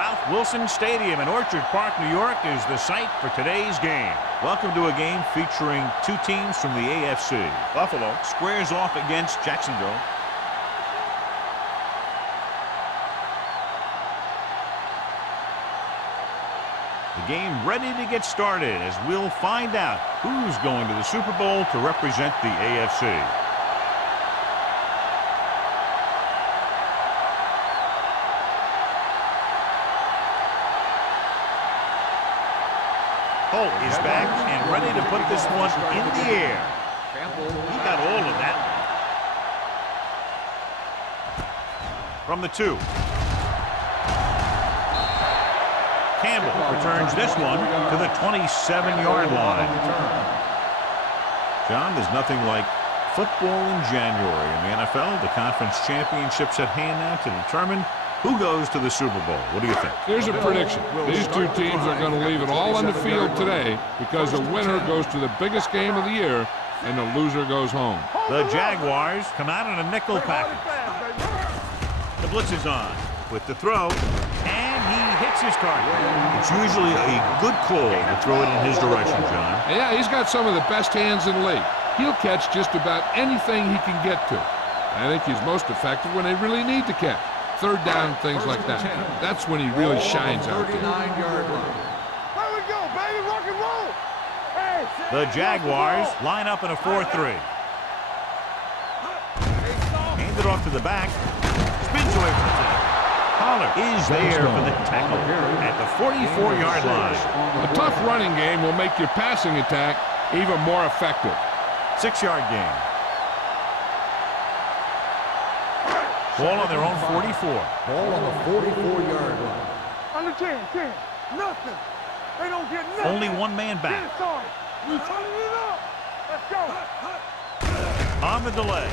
Ralph Wilson Stadium in Orchard Park, New York is the site for today's game. Welcome to a game featuring two teams from the AFC. Buffalo squares off against Jacksonville. The game ready to get started as we'll find out who's going to the Super Bowl to represent the AFC. Holt is back and ready to put this one in the air. He got all of that. From the 2. Campbell returns this one to the 27-yard line. John, there's nothing like football in January in the NFL. The conference championships at hand now to determine who goes to the Super Bowl. What do you think? Here's a prediction. These two teams are going to leave it all on the field today because the winner goes to the biggest game of the year and the loser goes home. The Jaguars come out in a nickel package. The blitz is on with the throw, and he hits his target. It's usually a good call to throw it in his direction, John. Yeah, he's got some of the best hands in the league. He'll catch just about anything he can get to. I think he's most effective when they really need to catch. Third down, things like that. That's when he really shines out there. 49-yard line. There we go, baby, rock and roll. Hey, the Jaguars line up in a 4-3. Hand it off to the back. Spins away from the tackle. Pollard is there for the tackle at the 44-yard line. A tough running game will make your passing attack even more effective. 6-yard gain. Ball on their own 44. Ball on the 44-yard line. Under 10. Nothing. They don't get nothing. Only one man back. We turning it up. Let's go. On the delay.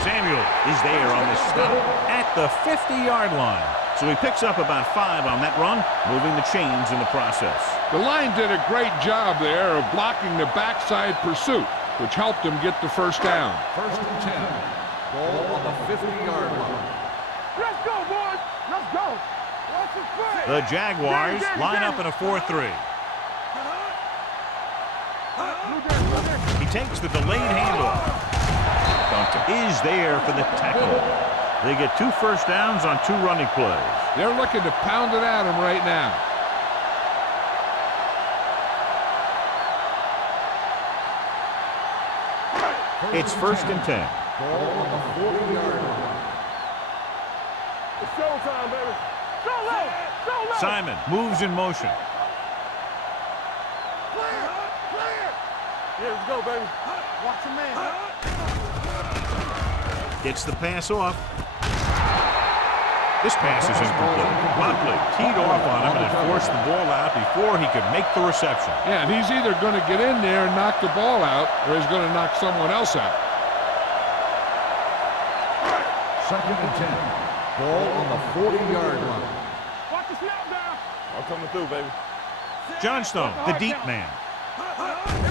Samuel is there on the stop at the 50-yard line. So he picks up about 5 on that run, moving the chains in the process. The line did a great job there of blocking the backside pursuit, which helped him get the first down. 1st and 10. Ball on the 50-yard line. Let's go, boys. Let's go. The Jaguars line up in a 4-3. He takes the delayed handoff. Is there for the tackle. They get 2 first downs on 2 running plays. They're looking to pound it at him right now. It's 1st and 10. Ball on the 40-yard line. It's showtime, baby. Go low. Go low. Simon moves in motion. Clear. Here we go, baby. Watch the man. Gets the pass off. This pass is incomplete. Motley teed off on him and forced the ball out before he could make the reception. Yeah, and he's either going to get in there and knock the ball out or he's going to knock someone else out. 2nd and 10. Ball on the 40-yard line. Watch the snap down. I'm coming through, baby. Johnstone, the deep man,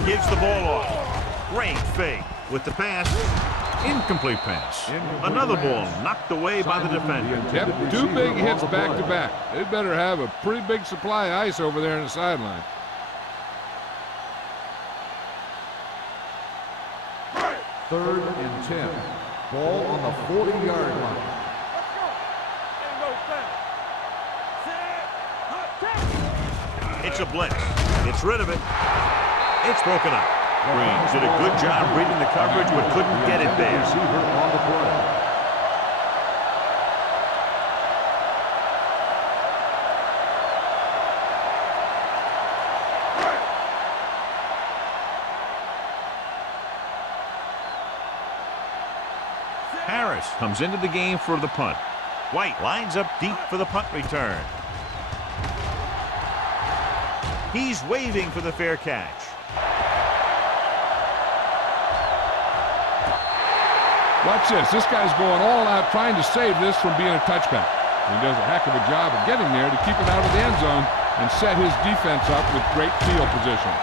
gives the ball off. Great fake with the pass. Incomplete pass. Another ball knocked away by the defender. Yep, 2 big hits back-to-back. They better have a pretty big supply of ice over there on the sideline. 3rd and 10. Ball on the 40-yard line. It's a blitz. Gets rid of it. It's broken up. Green did a good job reading the coverage, but couldn't get it there. On the play. Harris comes into the game for the punt. White lines up deep for the punt return. He's waving for the fair catch. Watch this. This guy's going all out trying to save this from being a touchback. He does a heck of a job of getting there to keep it out of the end zone and set his defense up with great field position.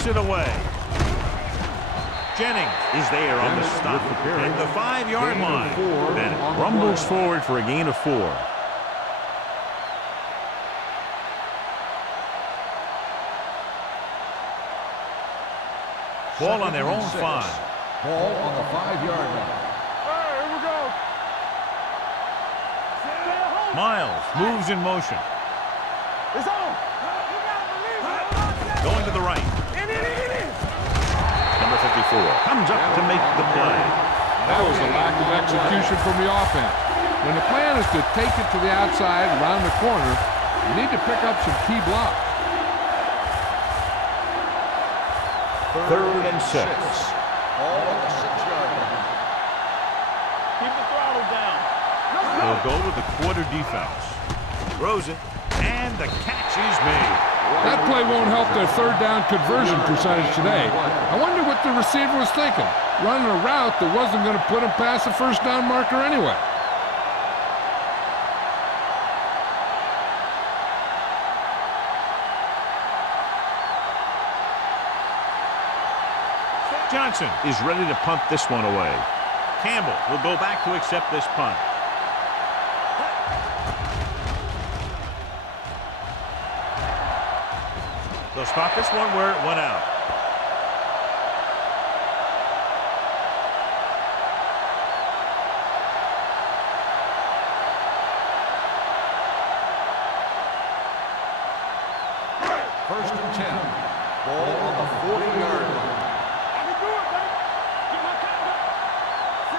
knocks it away. Jennings is there on the stop at the 5-yard line. Bennett rumbles forward for a gain of 4. Ball on their own 5. Ball on the 5-yard line. Here we go. Miles moves in motion. It's on. Going to the right. Number 54 comes up to make the play. That was a lack of execution from the offense. When the plan is to take it to the outside, around the corner, you need to pick up some key blocks. 3rd and 6. Ball on the 6-yard line. Keep the throttle down. They'll go with the quarter defense. Throws it, and the catch is made. That play won't help their 3rd down conversion percentage today. I wonder what the receiver was thinking, running a route that wasn't going to put him past the 1st down marker anyway. Johnson is ready to punt this one away. Campbell will go back to accept this punt. They'll spot this one where it went out. First and 10. Ball on the 40-yard line.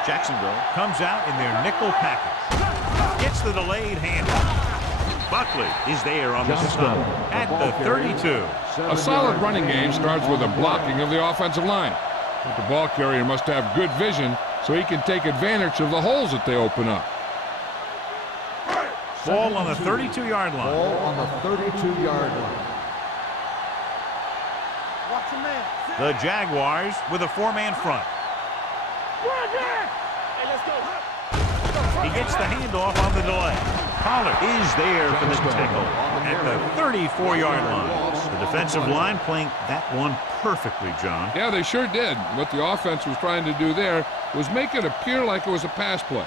Jacksonville comes out in their nickel package. Gets the delayed handoff. Buckley is there on the stop at the 32. A solid running game starts with a blocking of the offensive line. But the ball carrier must have good vision so he can take advantage of the holes that they open up. Ball on the 32-yard line. Ball on the 32-yard line. Watch your man. The Jaguars with a 4-man front. Hey, let's go. He gets the handoff on the delay. Pollard is there for the tackle at the 34-yard line. The defensive line playing that one perfectly, John. Yeah, they sure did. What the offense was trying to do there was make it appear like it was a pass play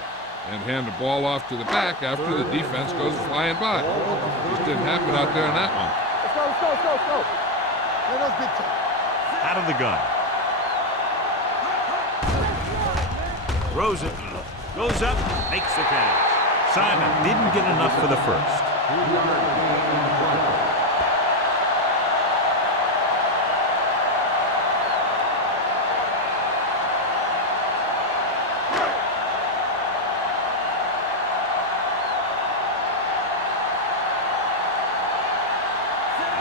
and hand the ball off to the back after the defense goes flying by. Just didn't happen out there in that one. Let's go. Let us get to Out of the gun. Throws it. Goes up. Makes the catch. Simon didn't get enough for the first.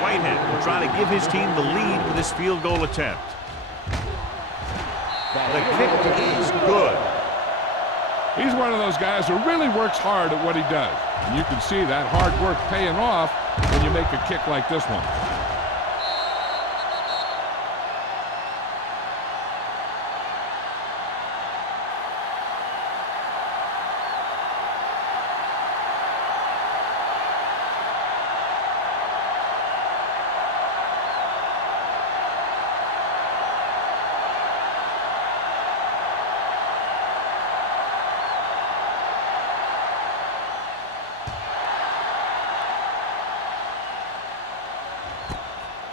Whitehead will try to give his team the lead with this field goal attempt. The kick is good. He's one of those guys who really works hard at what he does. And you can see that hard work paying off when you make a kick like this one.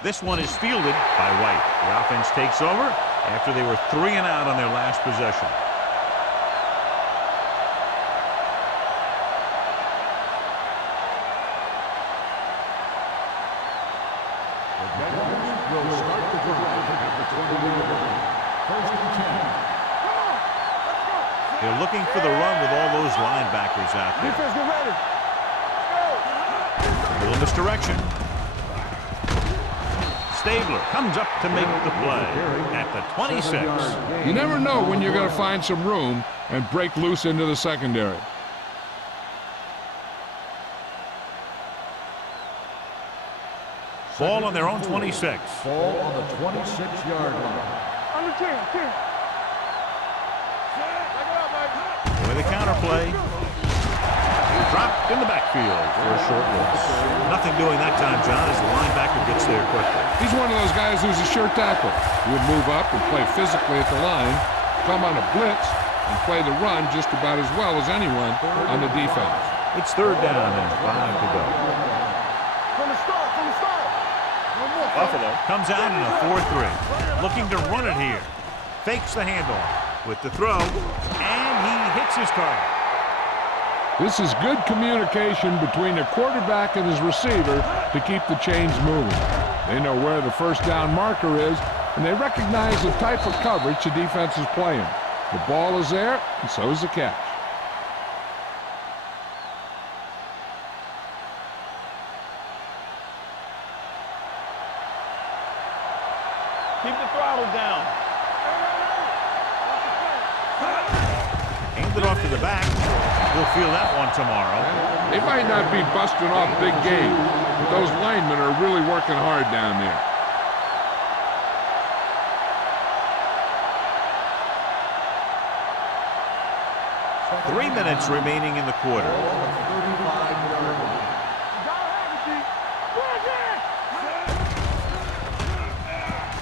This one is fielded by White. The offense takes over after they were 3 and out on their last possession. The Jaguars will start the drive at the 20-yard line. First and 10. They're looking for the run with all those linebackers out there. defense. Get ready. A little misdirection. Stabler comes up to make the play at the 26. You never know when you're going to find some room and break loose into the secondary. Ball on their own 26. Ball on the 26-yard line. Under 10. With a counter play. Drop in the backfield for a short loss. Nothing doing that time, John, as the linebacker gets there quickly. He's one of those guys who's a sure tackle. He would move up and play physically at the line, come on a blitz, and play the run just about as well as anyone on the defense. It's third down and 5 to go. From the start, from the start. One more. Buffalo comes out in a 4-3. Looking to run it here. Fakes the handoff with the throw, and he hits his target. This is good communication between the quarterback and his receiver to keep the chains moving. They know where the first down marker is, and they recognize the type of coverage the defense is playing. The ball is there, and so is the catch. Keep the throttle down. Hand it off to the back. We'll feel that one tomorrow. They might not be busting off big game, but those linemen are really working hard down there. Three minutes remaining in the quarter.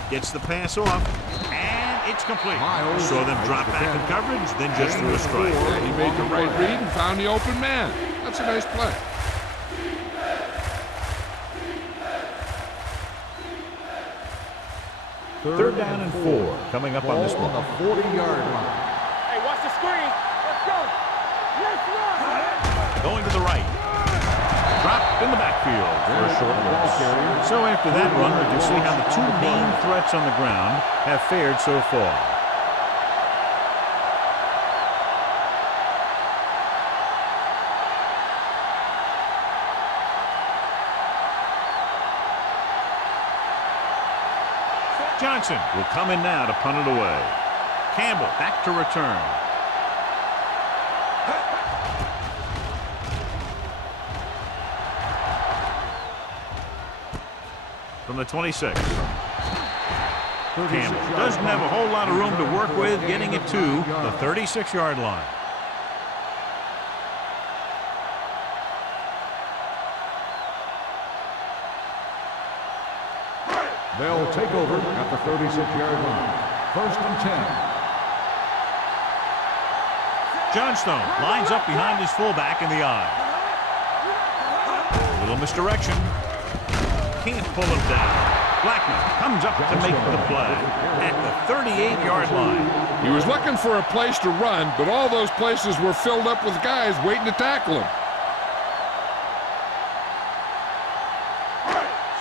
Gets the pass off, and it's complete. Saw them drop back in coverage, then just threw a strike. Yeah, he made the right read and found the open man. That's a nice play. Third down and 4 coming up on this one. On the 40-yard line. Hey, watch the screen. Let's go. Let's run. Going to the right. Dropped in the backfield for a short loss. So after that run, we can see how the two main threats on the ground have fared so far. Johnson will come in now to punt it away. Campbell back to return. From the 26. Campbell doesn't have a whole lot of room to work with, getting it to the 36-yard line. They'll take over at the 36-yard line. First and 10. Johnstone lines up behind his fullback in the eye. A little misdirection. Can't pull him down. Blackman comes up to make the play at the 38-yard line. He was looking for a place to run, but all those places were filled up with guys waiting to tackle him.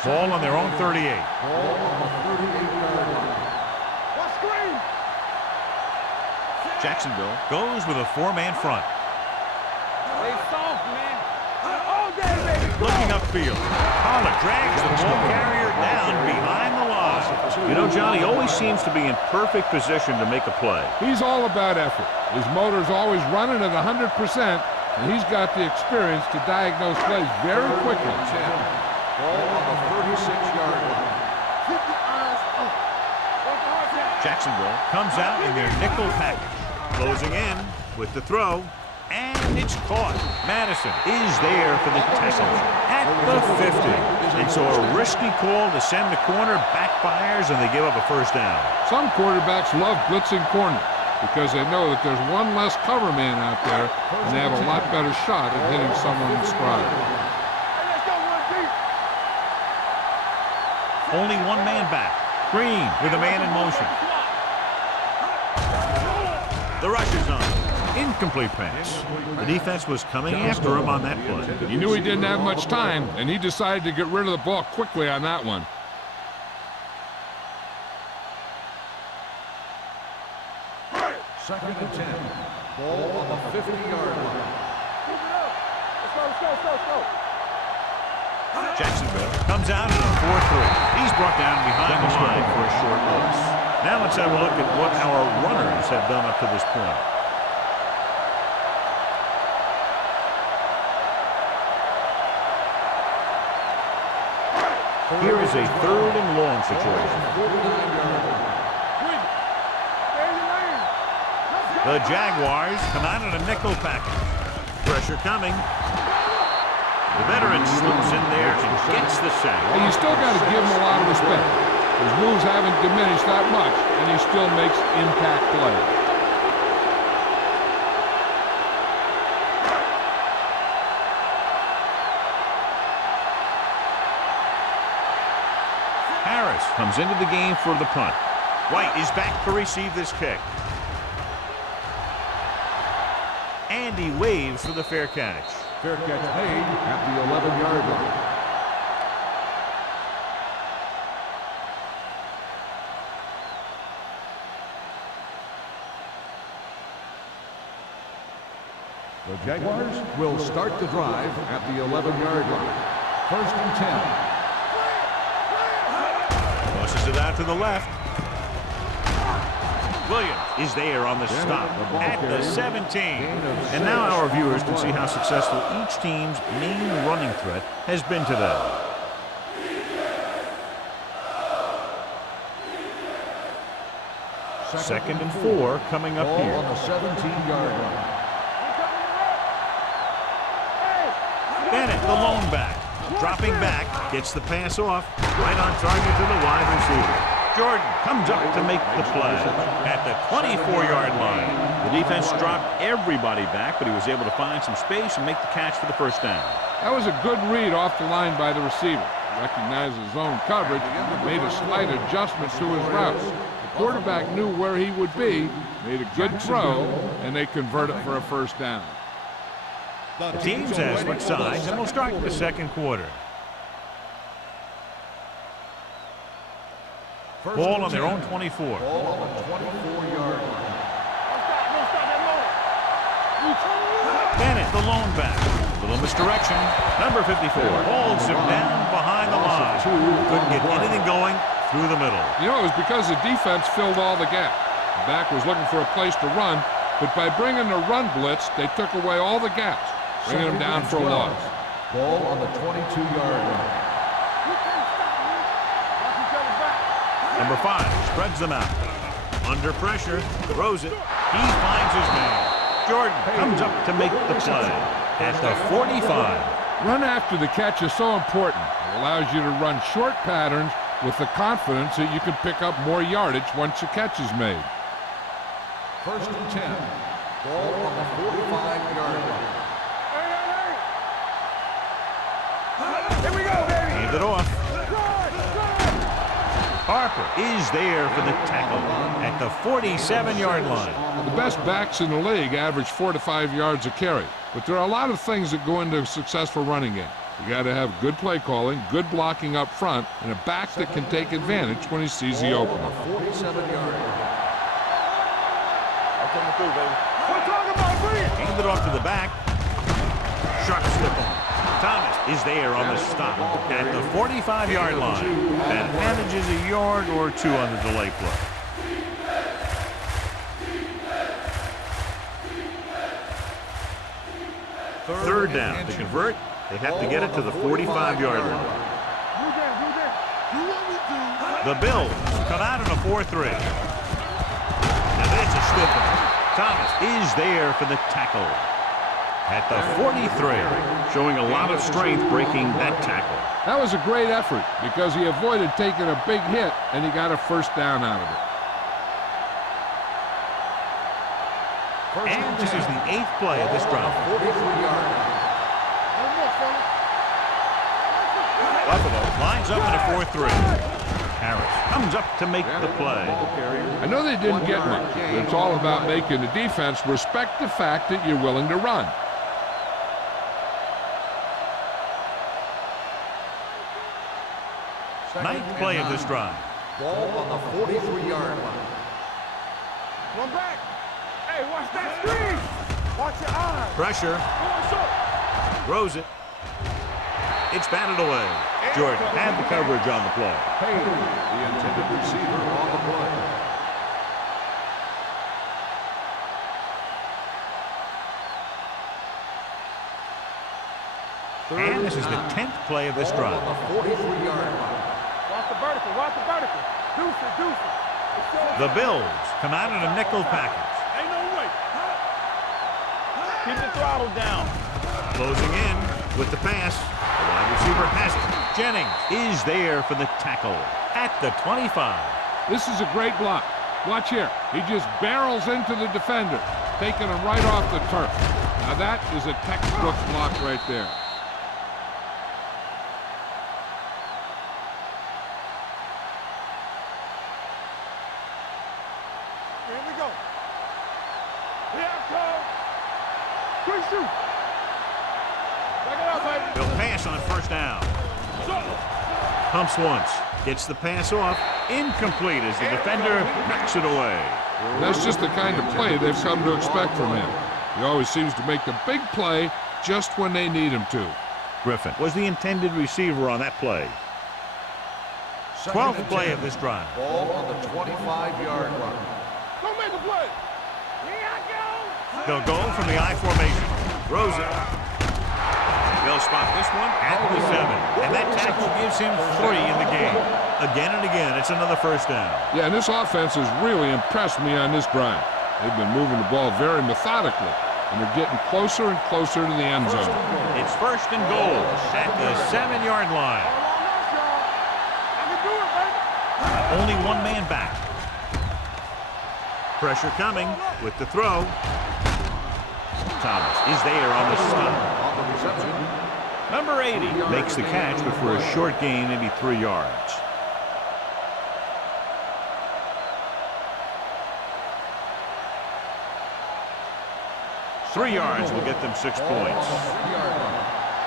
Ball on their own 38. Ball on the 38-yard line. Watch screen. Jacksonville goes with a four-man front. Stay soft, man. All day, baby. Looking upfield. Pollard drags the ball carrier down behind the line. You know, John, he always seems to be in perfect position to make a play. He's all about effort. His motor's always running at 100%, and he's got the experience to diagnose plays very quickly. Ball on the 36-yard line. Keep your eyes up. Jacksonville comes out in their nickel package. Closing in with the throw, and it's caught. Madison is there for the tackle at the 50. And so a risky call to send the corner backfires, and they give up a first down. Some quarterbacks love blitzing corners because they know that there's one less cover man out there, and they have a lot better shot at hitting someone in stride. Hey, let's go one deep. Only one man back. Green with a man in motion. The rush is on. Incomplete pass. The defense was coming after him on that play. He knew he didn't have much time, and he decided to get rid of the ball quickly on that one. Second and 10. Ball on the 50-yard line. Keep it up. Let's go. Jacksonville comes out in a 4-3. He's brought down behind the line for a short loss. Now let's have a look at what our runners have done up to this point. Here is a third and long situation. The Jaguars come out in a nickel package. Pressure coming. The veteran slips in there and gets the sack. And you still got to give him a lot of respect. His moves haven't diminished that much, and he still makes impact plays. Harris comes into the game for the punt. White is back to receive this kick. And he waves for the fair catch. Fair catch made at the 11-yard line. The Jaguars will start the drive at the 11-yard line. 1st and 10. Tosses it out to the left. Williams is there on the stop at the 17. And now our viewers can see how successful each team's main running threat has been today. Second and 4 coming up Ball here. on the 17-yard line. Bennett, the lone back, dropping back, gets the pass off, right on target to the wide receiver. Jordan comes up to make the play at the 24-yard line. The defense dropped everybody back, but he was able to find some space and make the catch for the first down. That was a good read off the line by the receiver. Recognized his zone coverage, made a slight adjustment to his route. The quarterback knew where he would be, made a good throw, and they convert it for a first down. The teams have switched sides, and we'll start the second quarter. Ball on their own 24. Ball on the 24-yard line. Bennett, the lone back. Little misdirection. Number 54 holds him down behind the line. Couldn't get anything going through the middle. You know, it was because the defense filled all the gaps. The back was looking for a place to run, but by bringing the run blitz, they took away all the gaps, bringing him down for a loss. Ball on the 22-yard line. Number 5 spreads them out. Under pressure, throws it. He finds his man. Jordan comes up to make the play at the 45. Run after the catch is so important. It allows you to run short patterns with the confidence that you can pick up more yardage once the catch is made. 1st and 10. Ball on the 45-yard line. Here we go, baby. Hand it off. Harper is there for the tackle at the 47-yard line. The best backs in the league average 4 to 5 yards a carry, but there are a lot of things that go into a successful running game. You got to have good play calling, good blocking up front, and a back that can take advantage when he sees the opening. 47-yard line. Hand it off to the back. Sharp slip on. Thomas is there on the stop at the 45-yard line. That advantages a yard or two on the delay play. Third down. To convert, they have to get it to the 45-yard line. The Bills come out in a 4-3. Now that's a slip on. Thomas is there for the tackle at the 43, showing a lot of strength breaking that tackle. That was a great effort because he avoided taking a big hit and he got a first down out of it. And this is the 8th play of this drive. 43-yard line. Buffalo lines up in a 4-3. Harris comes up to make the play. I know they didn't get much, but it's all about making the defense respect the fact that you're willing to run. Ninth play of this drive. Ball on the 43-yard line. One back. Hey, watch that screen. Watch your eyes. Pressure. Going short. Throws it. It's batted away. Jordan had the coverage on the play. Payne, the intended receiver on the play. And this is the 10th play of this drive. On the 43-yard line. Watch the vertical. Watch the vertical. Deuce it, deuce it. The Bills come out in a nickel package. Ain't no way. Keep the throttle down. Closing in. with the pass. The wide receiver has it. Jennings is there for the tackle at the 25. This is a great block. Watch here. He just barrels into the defender, taking him right off the turf. Now that is a textbook block right there. Here we go. Here I come. Quick shoot. Back it up, baby. They'll pass on first down. Pumps once. Gets the pass off. Incomplete as the defender knocks it away. That's just the kind of play they've come to expect from him. He always seems to make the big play just when they need him to. Griffin was the intended receiver on that play. 12th play of this drive. Ball on the 25-yard line. Go make a play. Here I go. They'll go from the I formation. Rosa. They'll spot this one at the 7. And that tackle gives him 3 in the game. Again and again, it's another first down. Yeah, and this offense has really impressed me on this drive. They've been moving the ball very methodically, and they're getting closer and closer to the end zone. It's first and goal at the 7-yard line. I can do it, baby. Only one man back. Pressure coming with the throw. Thomas is there on the stop. On the reception. Number 80 makes the catch, but for a short gain, maybe 3 yards. Three yards will get them 6 points.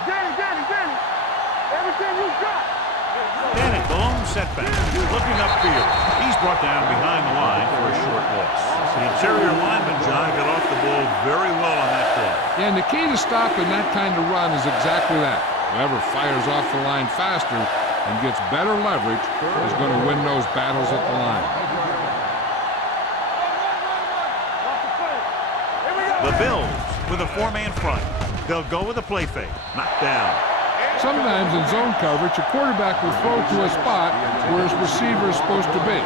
Danny. Everything you got. Bennett, the lone setback, looking upfield. He's brought down behind the line for a short loss. The interior lineman, John, got off the ball very well on that play. Yeah, and the key to stopping that kind of run is exactly that. Whoever fires off the line faster and gets better leverage is going to win those battles at the line. The Bills with a 4-man front. They'll go with a play fake. Knocked down. Sometimes in zone coverage, a quarterback will throw to a spot where his receiver is supposed to be.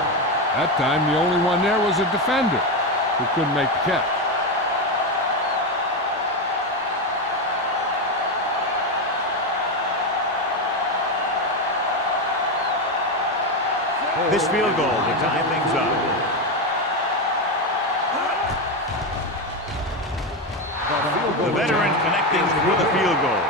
That time, the only one there was a defender who couldn't make the catch. This field goal to tie things up. The veteran connecting with a field goal.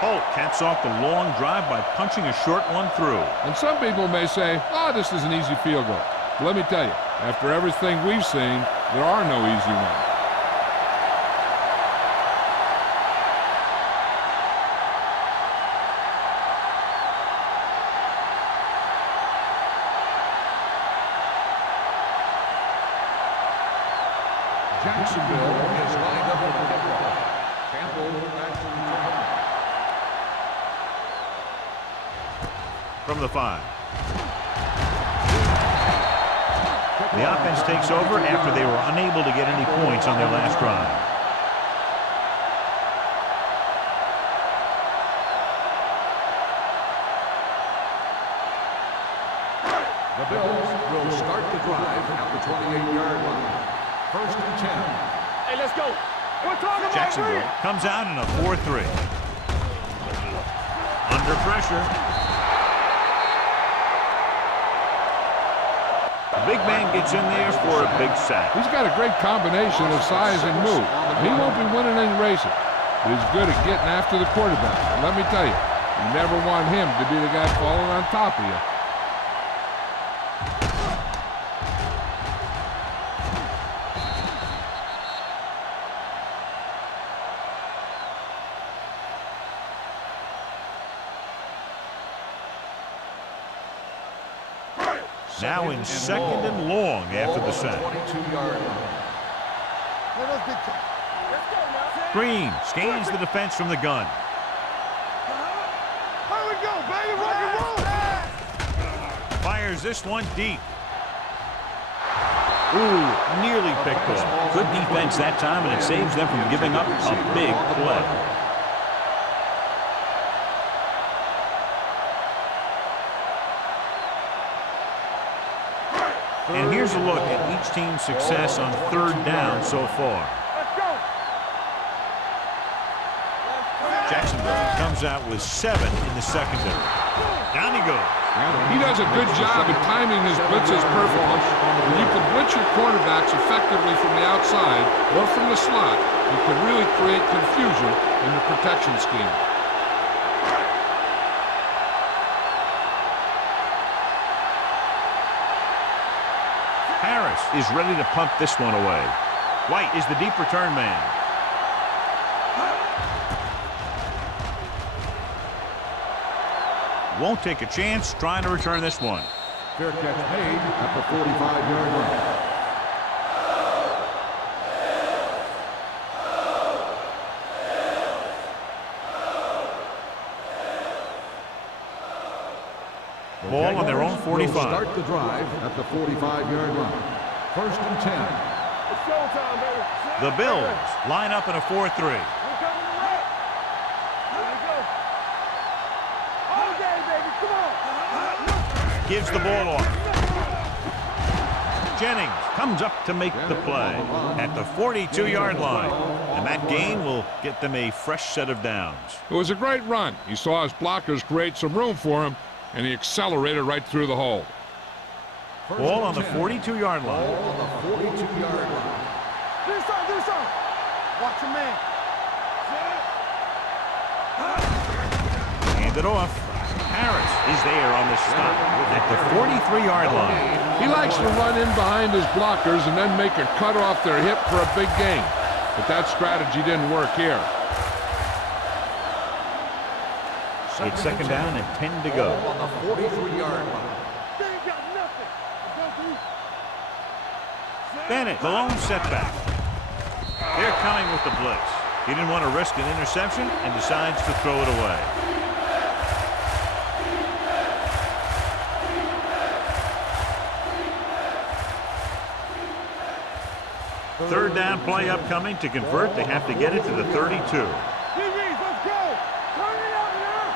Holt caps off the long drive by punching a short one through. And some people may say, oh, this is an easy field goal. But let me tell you, after everything we've seen, there are no easy ones. Jacksonville is lined up with the kickoff. Campbell back to the From the 5. The offense takes over after they were unable to get any points on their last drive. The Bills will start the drive at the 28-yard line. First and 10. Hey, let's go. We're talking about Jacksonville three. comes out in a 4-3. Under pressure. The big man gets in there for a big sack. He's got a great combination of size and move. He won't be winning any races, but he's good at getting after the quarterback. And let me tell you, you never want him to be the guy falling on top of you. Now in second and long after the sack. 22-yard line. Green scans the defense from the gun. Here we go, baby. Rock and roll. Fires this one deep. Ooh, nearly picked off. Good defense that time, and it saves them from giving up a big play. And here's a look at each team's success on third down so far. Let's go. Jacksonville comes out with 7 in the secondary. Down he goes. He does a good job at timing his blitzes perfectly. When you can blitz your quarterbacks effectively from the outside or from the slot, you can really create confusion in the protection scheme. Harris is ready to punt this one away. White is the deep return man. Won't take a chance trying to return this one. Fair catch made at the 45-yard line. Ball on their own 45. Start the drive at the 45-yard line. 1st and 10. It's showtime, baby. The Bills line up in a 4-3. We're coming to right. There you go. All day, baby. Come on. Gives the ball off. Jennings comes up to make the play at the 42-yard line. And that gain will get them a fresh set of downs. It was a great run. He saw his blockers create some room for him, and he accelerated right through the hole. Ball on the 42-yard line. Ball on the 42-yard line. Do something, do something. Watch your man. Hand it off. Harris is there on the stop at the 43-yard line. He likes to run in behind his blockers and then make a cut off their hip for a big gain. But that strategy didn't work here. It's 2nd down and 10 to go. Ball on the 43-yard line. They ain't got nothing. Bennett, the lone setback. They're coming with the blitz. He didn't want to risk an interception and decides to throw it away. Third down play upcoming. To convert, they have to get it to the 32. DBs, let's go. Turn it up now.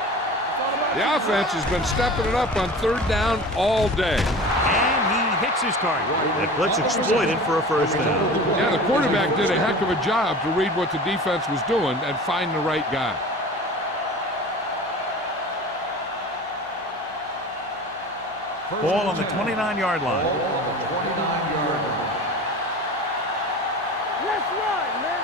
The offense has been stepping it up on 3rd down all day. And he hits his target. That blitz exploited for a first down. Yeah, the quarterback did a heck of a job to read what the defense was doing and find the right guy. Ball on the 29-yard line. Ball on the 29-yard line. Let's run, man.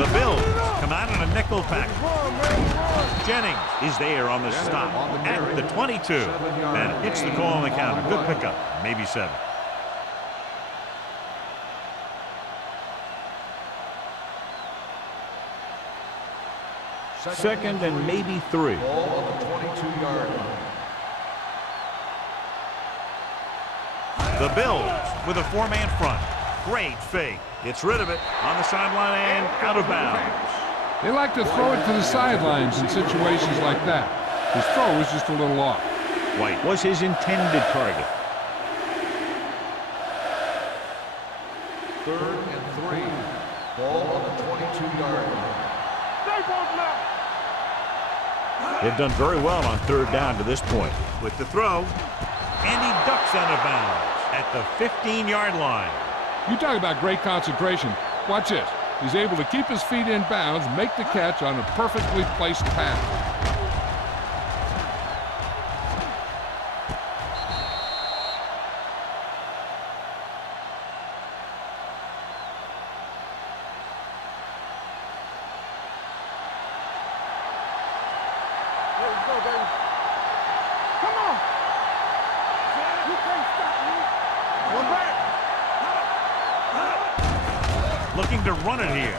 The Bills come out in a nickel pack. Run, man, run. Jennings is there on the stop at the 22. And hits the call on the counter. Good pickup. Maybe 7. Second and maybe 3. Ball on the 22-yard line. The Bills with a 4-man front. Great fake. Gets rid of it on the sideline and out of bounds. They like to throw it to the sidelines in situations like that. His throw was just a little off. White was his intended target. 3rd and 3. Ball on the 22-yard line. Stay both now. They've done very well on 3rd down to this point. With the throw, and he ducks out of bounds at the 15-yard line. You talk about great concentration. Watch this. He's able to keep his feet in bounds, make the catch on a perfectly placed pass. Let's go, baby. Come on. You can't stop me. One back. Looking to run it here.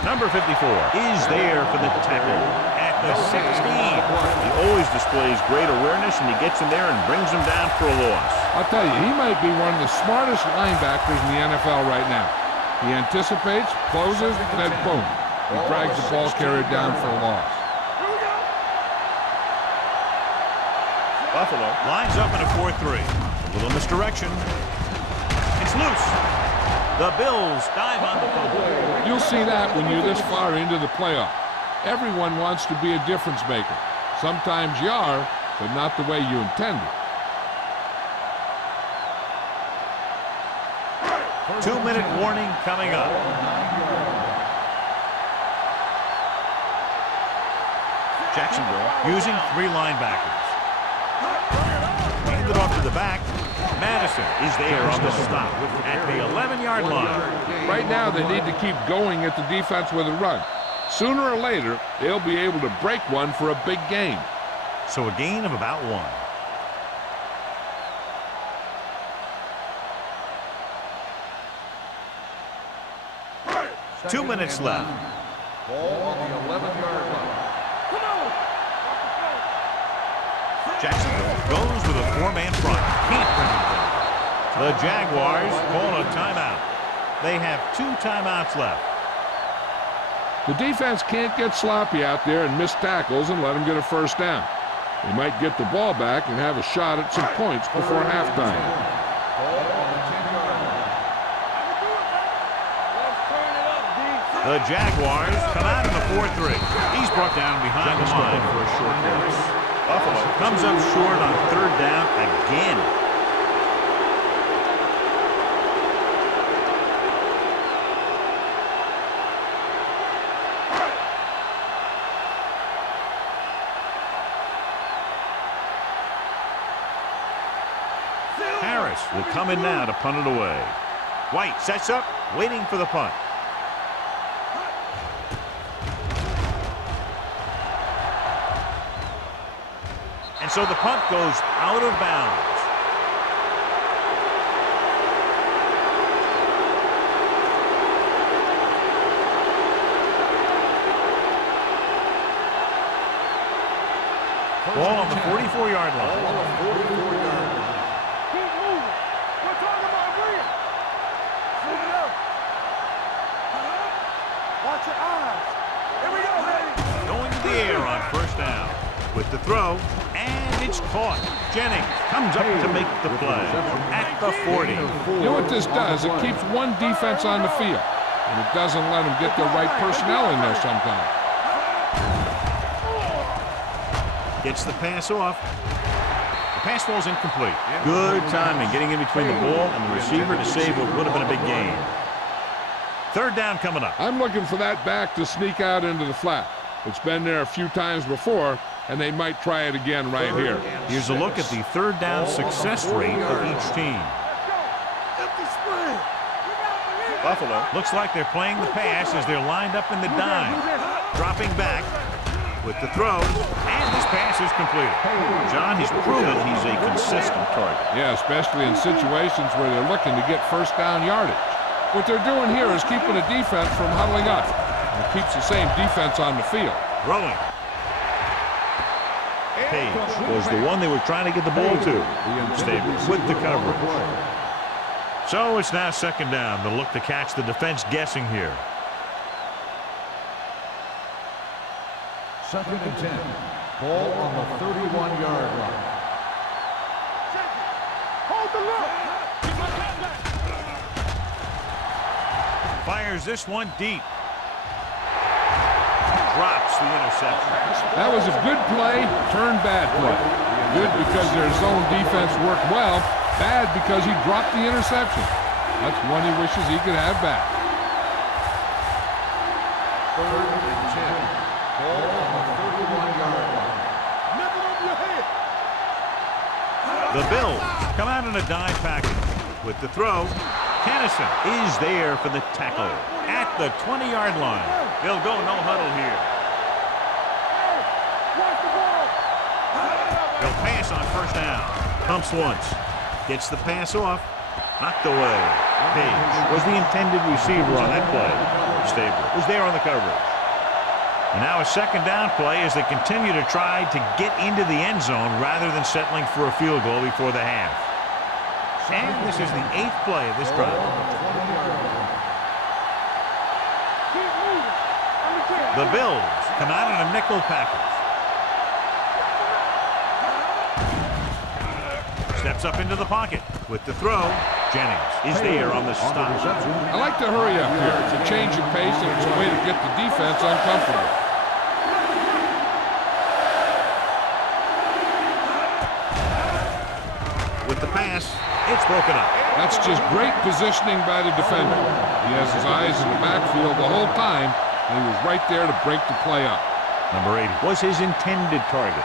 Number 54 is there for the tackle at the 16. He always displays great awareness, and he gets him there and brings him down for a loss. I'll tell you, he might be one of the smartest linebackers in the NFL right now. He anticipates, closes, and then boom. He drags the ball carrier down for a loss. Here we go. Buffalo lines up in a 4-3. A little misdirection. It's loose. The Bills dive on the fumble. You'll see that when you're this far into the playoff. Everyone wants to be a difference maker. Sometimes you are, but not the way you intended. 2-minute warning coming up. Jacksonville using 3 linebackers. Hand it off to the back. Madison is there on the stop at the 11-yard line. Right now, they need to keep going at the defense with a run. Sooner or later, they'll be able to break one for a big gain. So a gain of about 1. Two minutes left. Ball on the 11-yard line. Jacksonville goes with a 4-man front. Can't bring it down. The Jaguars call a timeout. They have 2 timeouts left. The defense can't get sloppy out there and miss tackles and let them get a first down. They might get the ball back and have a shot at some points before halftime. Ball on the 10-yard line. The Jaguars come out in the 4-3. He's brought down behind the line for a short pass. Buffalo comes up short on 3rd down again. Harris will come in now to punt it away. White sets up, waiting for the punt. And so the punt goes out of bounds. Ball on the 44-yard line. Going to the air on 1st down. With the throw, and it's caught. Jennings comes up to make the play at the 40. You know what this does? It keeps one defense on the field, and it doesn't let them get the right personnel in there sometimes. Gets the pass off. The pass falls incomplete. Good timing getting in between the ball and the receiver to save what would have been a big gain. 3rd down coming up. I'm looking for that back to sneak out into the flat. It's been there a few times before, and they might try it again right here. Here's a look at the 3rd down success rate of each team. Buffalo looks like they're playing the pass as they're lined up in the dime. Dropping back with the throw, and this pass is completed. John, he's proven he's a consistent target. Yeah, especially in situations where they're looking to get 1st down yardage. What they're doing here is keeping the defense from huddling up. It keeps the same defense on the field. Throwing. Page was the one they were trying to get the ball to. Stayed with the coverage. So it's now 2nd down. They'll look to catch the defense guessing here. 2nd and 10. Ball on the 31-yard line. Hold the look. Fires this one deep. Drops the interception. That was a good play, turned bad play. Good because their zone defense worked well. Bad because he dropped the interception. That's one he wishes he could have back. 3rd and 10. Ball on the 31-yard line. Nip it over your head. The Bills come out in a dime package. With the throw, Tennyson is there for the tackle at the 20-yard line. They'll go no huddle here. They'll pass on 1st down. Pumps once. Gets the pass off. Knocked away. Page was the intended receiver on that play. Stabler was there on the coverage. And now a 2nd down play as they continue to try to get into the end zone rather than settling for a field goal before the half. And this is the 8th play of this drive. The Bills come out in a nickel package. Steps up into the pocket with the throw. Jennings is there on the stop. I like to hurry up here. It's a change of pace, and it's a way to get the defense uncomfortable. With the pass, it's broken up. That's just great positioning by the defender. He has his eyes in the backfield the whole time, and he was right there to break the play up. Number 80 was his intended target.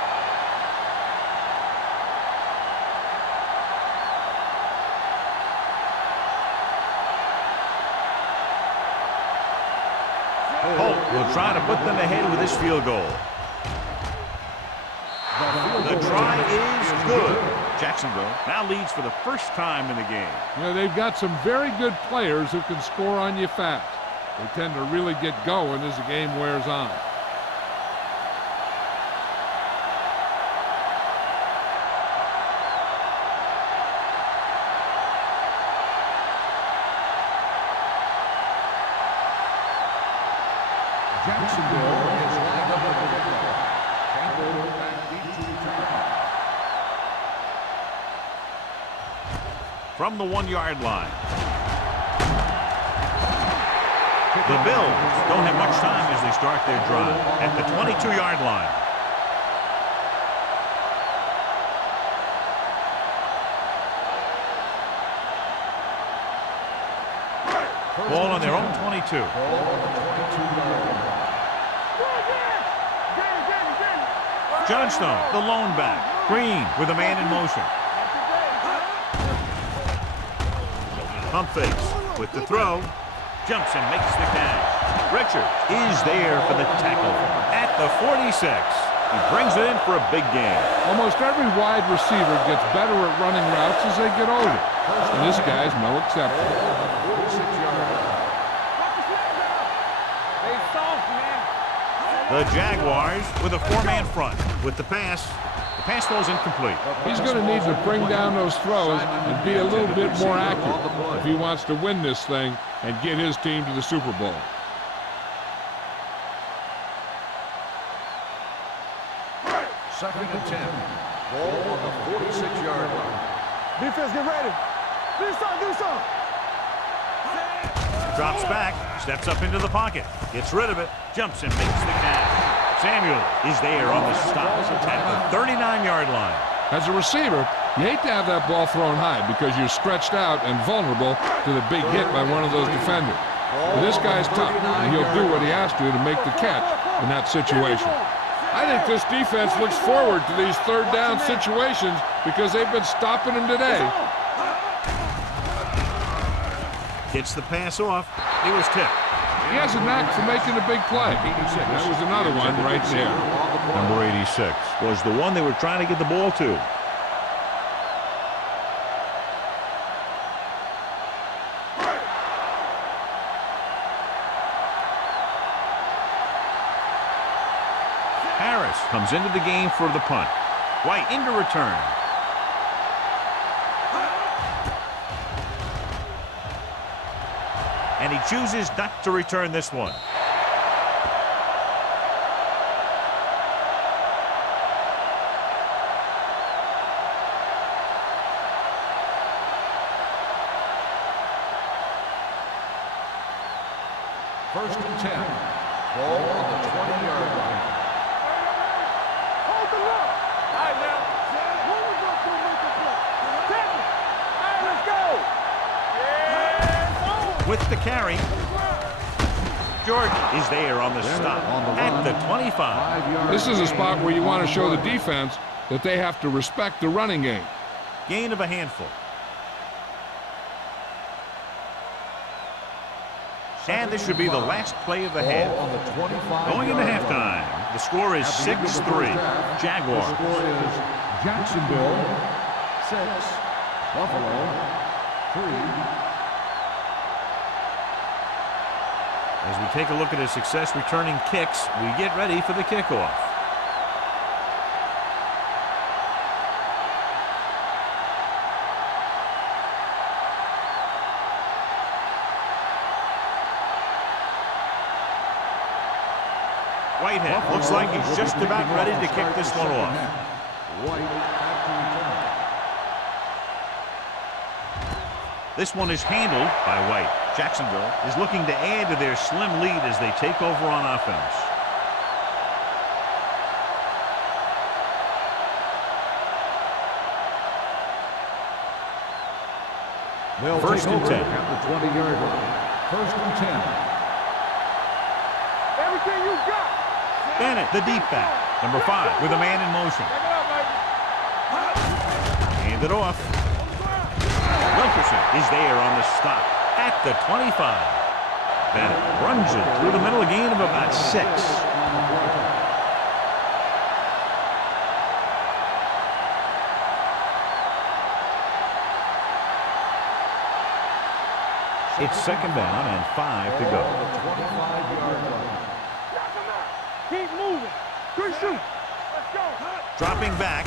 Holt will try to put them ahead with his field goal. The try is good. Jacksonville now leads for the first time in the game. You know, they've got some very good players who can score on you fast. They tend to really get going as the game wears on. Jacksonville is lined up at the kickoff. Campbell back deep to return. From the 1-yard line. The Bills don't have much time as they start their drive at the 22-yard line. Ball on their own 22. Johnstone, the lone back. Green with a man in motion. Pump fakes with the throw. Jumps and makes the catch. Richard is there for the tackle at the 46. He brings it in for a big gain. Almost every wide receiver gets better at running routes as they get older. And this guy's no exception. The Jaguars with a 4-man front. With the pass falls incomplete. He's going to need to bring down those throws and be a little bit more accurate if he wants to win this thing and get his team to the Super Bowl. Second and 10. Ball on the 46-yard line. Defense, get ready. Do something. Drops back, steps up into the pocket, gets rid of it, jumps and makes the catch. Samuel is there on the stop at the 39-yard line. As a receiver, you hate to have that ball thrown high because you're stretched out and vulnerable to the big hit by one of those defenders. But this guy's tough, and he'll do what he has to make the catch in that situation. I think this defense looks forward to these third down situations because they've been stopping them today. Gets the pass off. It was tipped. He has a knack for making a big play. That was another one right there. Number 86 was the one they were trying to get the ball to. Harris comes into the game for the punt. White into return. And he chooses not to return this one. First and 10. Ball on the 20-yard line. Hold the look. All right, now. When we go to make the play? Take it. All right, let's go. Yeah. With the carry. Jordan is there on the stop at the 25. This is a spot where you want to show the defense that they have to respect the running game. Gain of a handful. And this should be the last play of the half. Going into halftime, the score is 6-3. Jaguars. The score is Jacksonville 6, Buffalo 3. As we take a look at his success returning kicks, we get ready for the kickoff. Whitehead looks like he's just about ready to kick this one off. This one is handled by White. Jacksonville is looking to add to their slim lead as they take over on offense. First and 10. At the 20-yard line. First and 10. Everything you got. Bennett, the deep back. Number 5 with a man in motion. Hand it off. Wilkerson is there on the stop at the 25. Bennett runs it through the middle, a gain of about 6. It's second down and 5 to go. Keep moving. Good shoot. Let's go. Dropping back.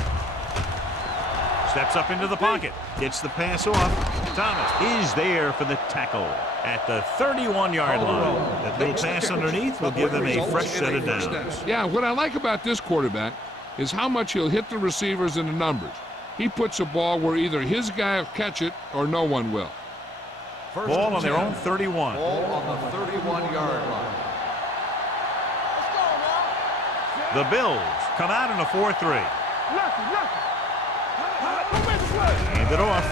Steps up into the pocket. Gets the pass off. Thomas is there for the tackle at the 31-yard line. That little pass underneath will give them a fresh set of downs. Yeah, what I like about this quarterback is how much he'll hit the receivers in the numbers. He puts a ball where either his guy will catch it or no one will. Ball on their own 31. Ball on the 31-yard line. The Bills come out in a 4-3. Hand it off.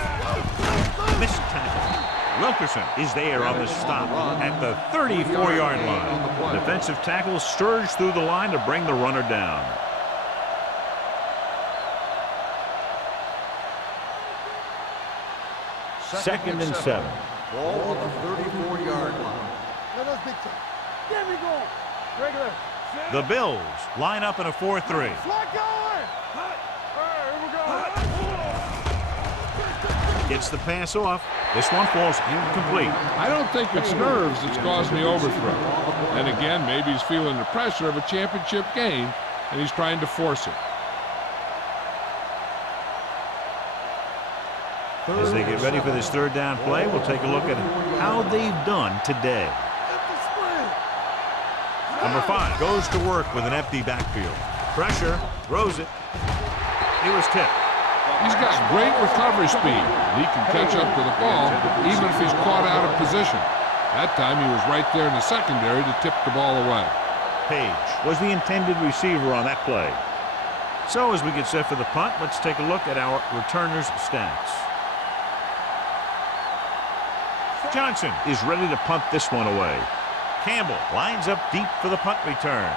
Missed tackle. Wilkerson is there on the stop at the 34-yard line. Defensive tackle surged through the line to bring the runner down. Second and 7. Ball on the 34-yard line. Let us get there we go. Regular. The Bills line up in a 4-3. Slide going. All right, here we go. Gets the pass off. This one falls incomplete. I don't think it's nerves that's caused the overthrow. And again, maybe he's feeling the pressure of a championship game, and he's trying to force it. As they get ready for this third down play, we'll take a look at how they've done today. Number 5 goes to work with an empty backfield. Pressure, throws it. He was tipped. He's got great recovery speed. He can catch up to the ball even if he's caught out of position. That time he was right there in the secondary to tip the ball away. Page was the intended receiver on that play. So as we get set for the punt, let's take a look at our returners' stats. Johnson is ready to punt this one away. Campbell lines up deep for the punt return.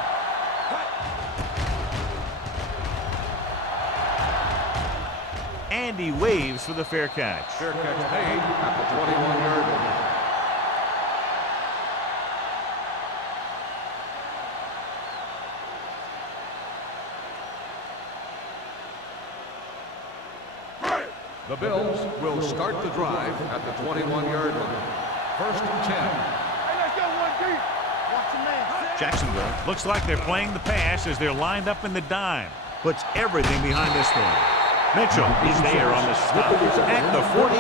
Andy waves for the fair catch. Fair catch made at the 21-yard line. The Bills will start the drive at the 21-yard line. First and 10. Hey, let's get one deep. Watch the man. Jacksonville looks like they're playing the pass as they're lined up in the dime. Puts everything behind this one. Mitchell is there on the stop at the 44.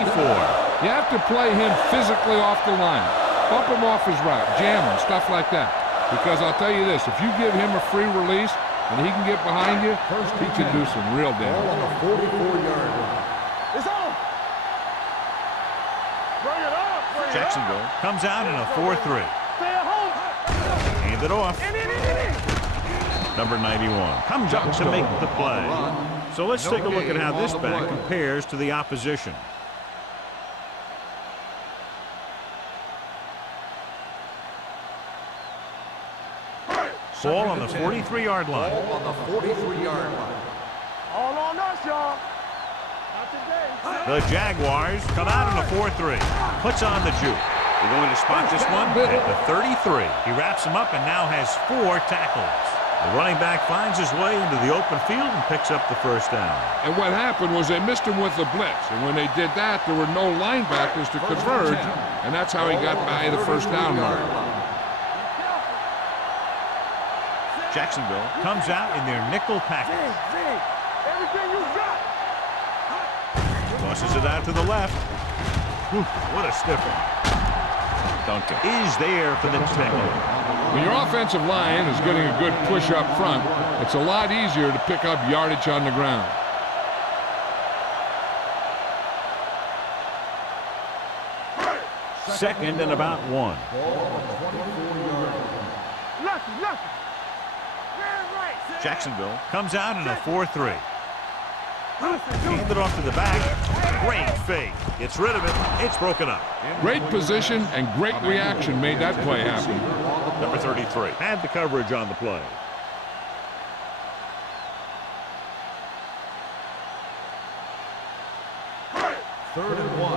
You have to play him physically off the line. Bump him off his route, jam him, stuff like that. Because I'll tell you this, if you give him a free release and he can get behind you, he can do some real damage. Ball on the 44-yard line. It's on. Bring it up. Jacksonville comes out in a 4-3. Stay at home. Hand it off. In. Number 91 comes up to make the play. So let's take a look at how this back compares to the opposition. Ball on the 43-yard line. Ball on the 43-yard line. All on us, y'all. Not today. The Jaguars come out in a 4-3. Puts on the juke. They're going to spot this one at the 33. He wraps him up and now has 4 tackles. The running back finds his way into the open field and picks up the first down. And what happened was they missed him with the blitz. And when they did that, there were no linebackers to converge. And that's how he got by the first down mark. Jacksonville comes out in their nickel package. Everything you got. Tosses it out to the left. Whew, what a stiff one. Duncan is there for the tackle. When your offensive line is getting a good push up front, it's a lot easier to pick up yardage on the ground. Second and about 1. Lucky. Jacksonville comes out in a 4-3. Hand it off to the back. Great fake. Gets rid of it. It's broken up. Great position and great reaction made that play happen. Number 33 had the coverage on the play. 3rd and 1.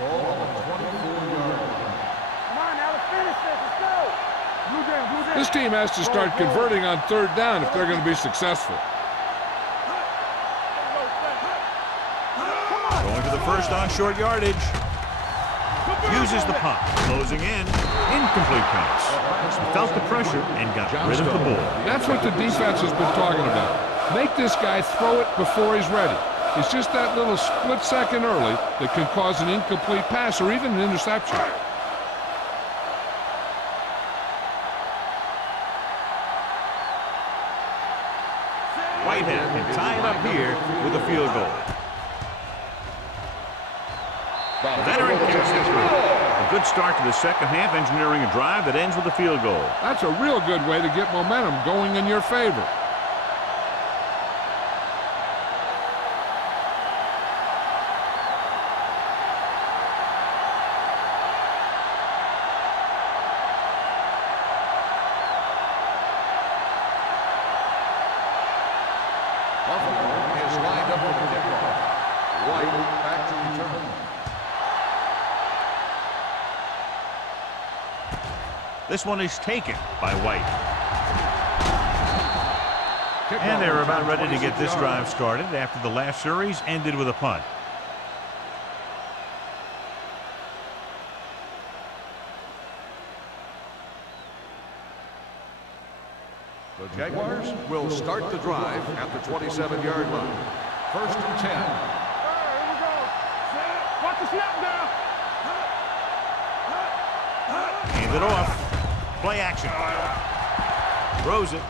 Ball on the 24-yard line. Come on, now let's finish this. Let's go. Blue down, blue down. This team has to start converting on 3rd down if they're going to be successful. Going to the first on short yardage. Uses the punt. Closing in. Incomplete pass. Felt the pressure and got rid of the ball. That's what the defense has been talking about. Make this guy throw it before he's ready. It's just that little split second early that can cause an incomplete pass or even an interception. Whitehead can tie it up here with a field goal. The veteran kicks it through. A good start to the second half, engineering a drive that ends with a field goal. That's a real good way to get momentum going in your favor. Buffalo is lined up with the kickoff. White back to return. This one is taken by White. And they're about ready to get this drive started after the last series ended with a punt. The Jaguars will start the drive at the 27-yard line. 1st and 10. Here we go. Watch the snap now. Hand it off. Play action. Throws it.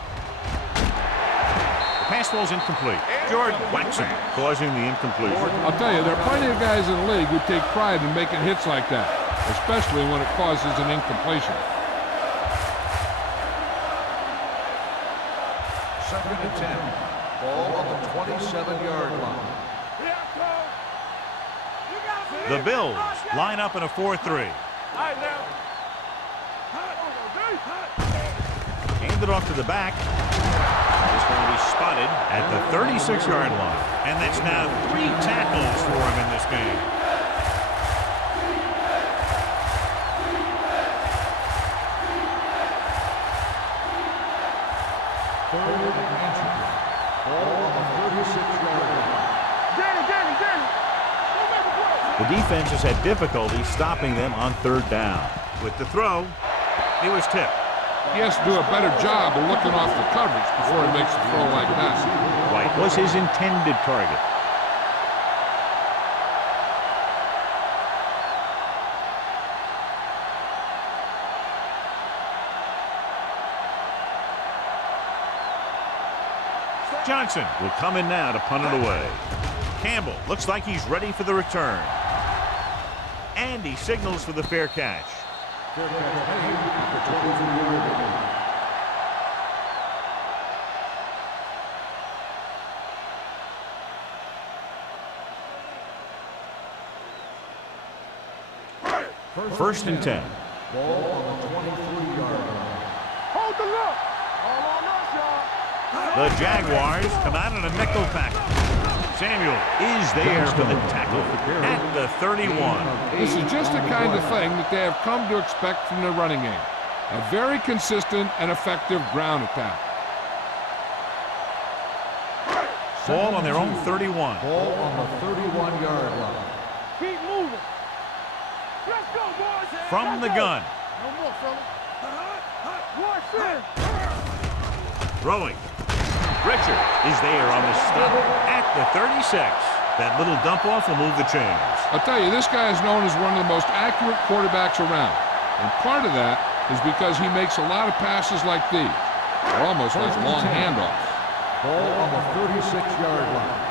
The pass ball's incomplete. Jordan whacks him, causing the incompletion. I'll tell you, there are plenty of guys in the league who take pride in making hits like that, especially when it causes an incompletion. 2nd and 10. Ball on the 27-yard line. The Bills line up in a 4-3. All right, now. Hand it off to the back. This one will be spotted at the 36-yard line. And that's now 3 tackles for him in this game. Third and inches. Ball on the 36-yard line. Danny. The defense has had difficulty stopping them on 3rd down. With the throw, it was tipped. He has to do a better job of looking off the coverage before he makes a throw like that. White was his intended target. Johnson will come in now to punt it away. Campbell looks like he's ready for the return. And he signals for the fair catch. Fair catch made at the 22-yard line. First and 10. Ball on the 23-yard line. Hold the look. All on us, y'all. The Jaguars come out in a nickel package. Samuel is there for the tackle at the 31. This is just the kind of thing that they have come to expect from their running game. A very consistent and effective ground attack. Ball on their own 31. Ball on the 31-yard line. Keep moving. Let's go, boys. From the gun. No more, fella. Watch this. Throwing. Richard is there on the stop at the 36. That little dump off will move the chains. I'll tell you, this guy is known as one of the most accurate quarterbacks around. And part of that is because he makes a lot of passes like these. They're almost like long handoffs. Ball on the 36-yard line.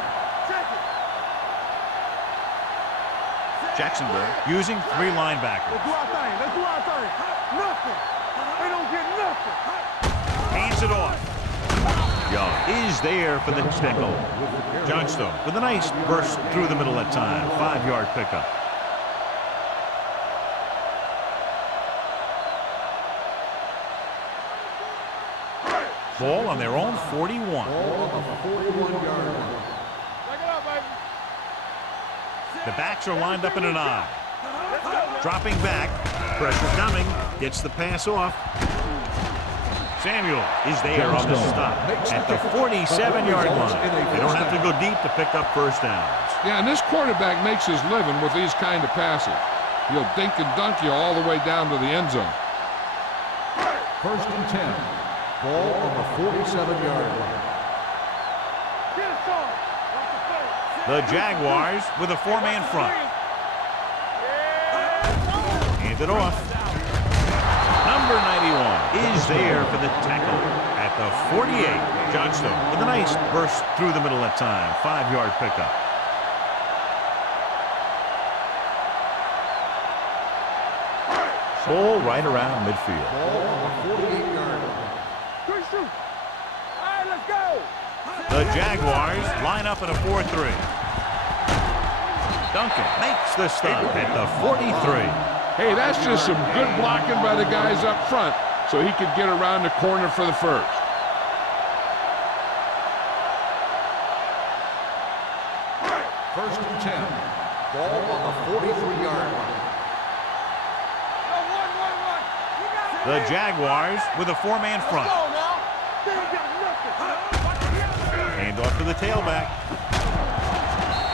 Jacksonville using 3 linebackers. Let's do our thing. Let's do our thing. Nothing. They don't get nothing. Hands it off. Young is there for the tackle. Johnstone with a nice burst through the middle that time. 5-yard pickup. Ball on their own 41. Ball on the 41-yard line. Take it up, baby. The backs are lined up in an I. Dropping back. Pressure coming. Gets the pass off. Samuel is there on the stop at the 47-yard line. They don't have to go deep to pick up first downs. Yeah, and this quarterback makes his living with these kind of passes. He'll dink and dunk you all the way down to the end zone. First and 10. Ball on the 47-yard line. The Jaguars with a four-man front. Hand it off. Number 91 is there for the tackle at the 48. Johnstone with a nice burst through the middle that time. 5-yard pickup. Ball right around midfield. Ball on the 48-yard line. All right, let's go. The Jaguars line up in a 4-3. Duncan makes the stop at the 43. Hey, that's just some good blocking by the guys up front so he could get around the corner for the first. First and 10. Ball on the 43-yard line. The Jaguars with a four-man front. Hand off to the tailback.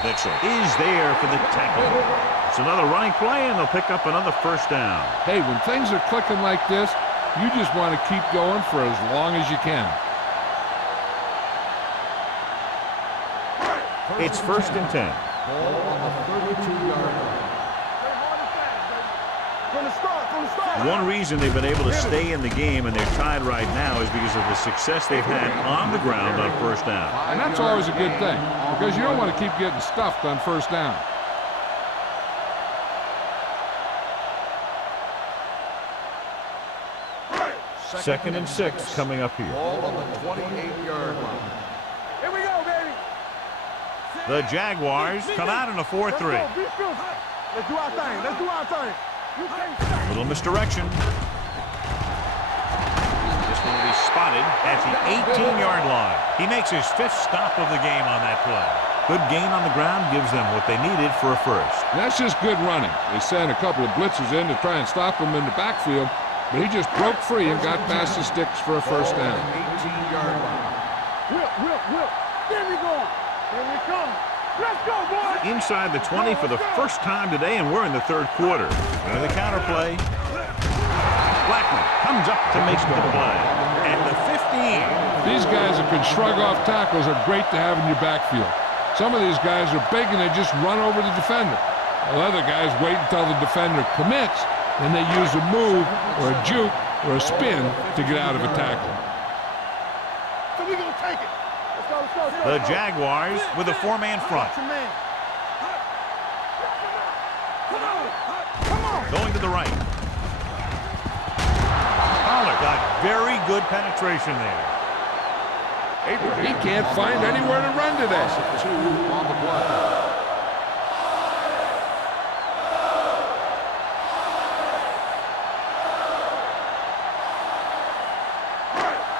Mitchell is there for the tackle. It's another running play, and they'll pick up another first down. Hey, when things are clicking like this, you just want to keep going for as long as you can. It's first and 10. Ball on the 32-yard line. One reason they've been able to stay in the game and they're tied right now is because of the success they've had on the ground on first down. And that's always a good thing, because you don't want to keep getting stuffed on first down. Second and 6 coming up here. Ball on the 28-yard line. Here we go, baby. The Jaguars come out in a 4-3. Let's do our thing. Let's do our thing. Little misdirection. This one will be spotted at the 18-yard line. He makes his 5th stop of the game on that play. Good gain on the ground gives them what they needed for a first. And that's just good running. They sent a couple of blitzes in to try and stop him in the backfield, but he just broke free and got past the sticks for a first down. 18-yard line. Whip. There we go. Here we come. Let's go, boys. Inside the 20 for the first time today, and we're in the third quarter. And the counter play. Blackman comes up to make the play at the 15. These guys that can shrug off tackles are great to have in your backfield. Some of these guys are big and they just run over the defender. While other guys wait until the defender commits, and they use a move or a juke or a spin to get out of a tackle. So we're going to take it. Let's go. The Jaguars with a four-man front. Come on. Going to the right. Pollard got very good penetration there. He can't find anywhere to run today. 2 on the play.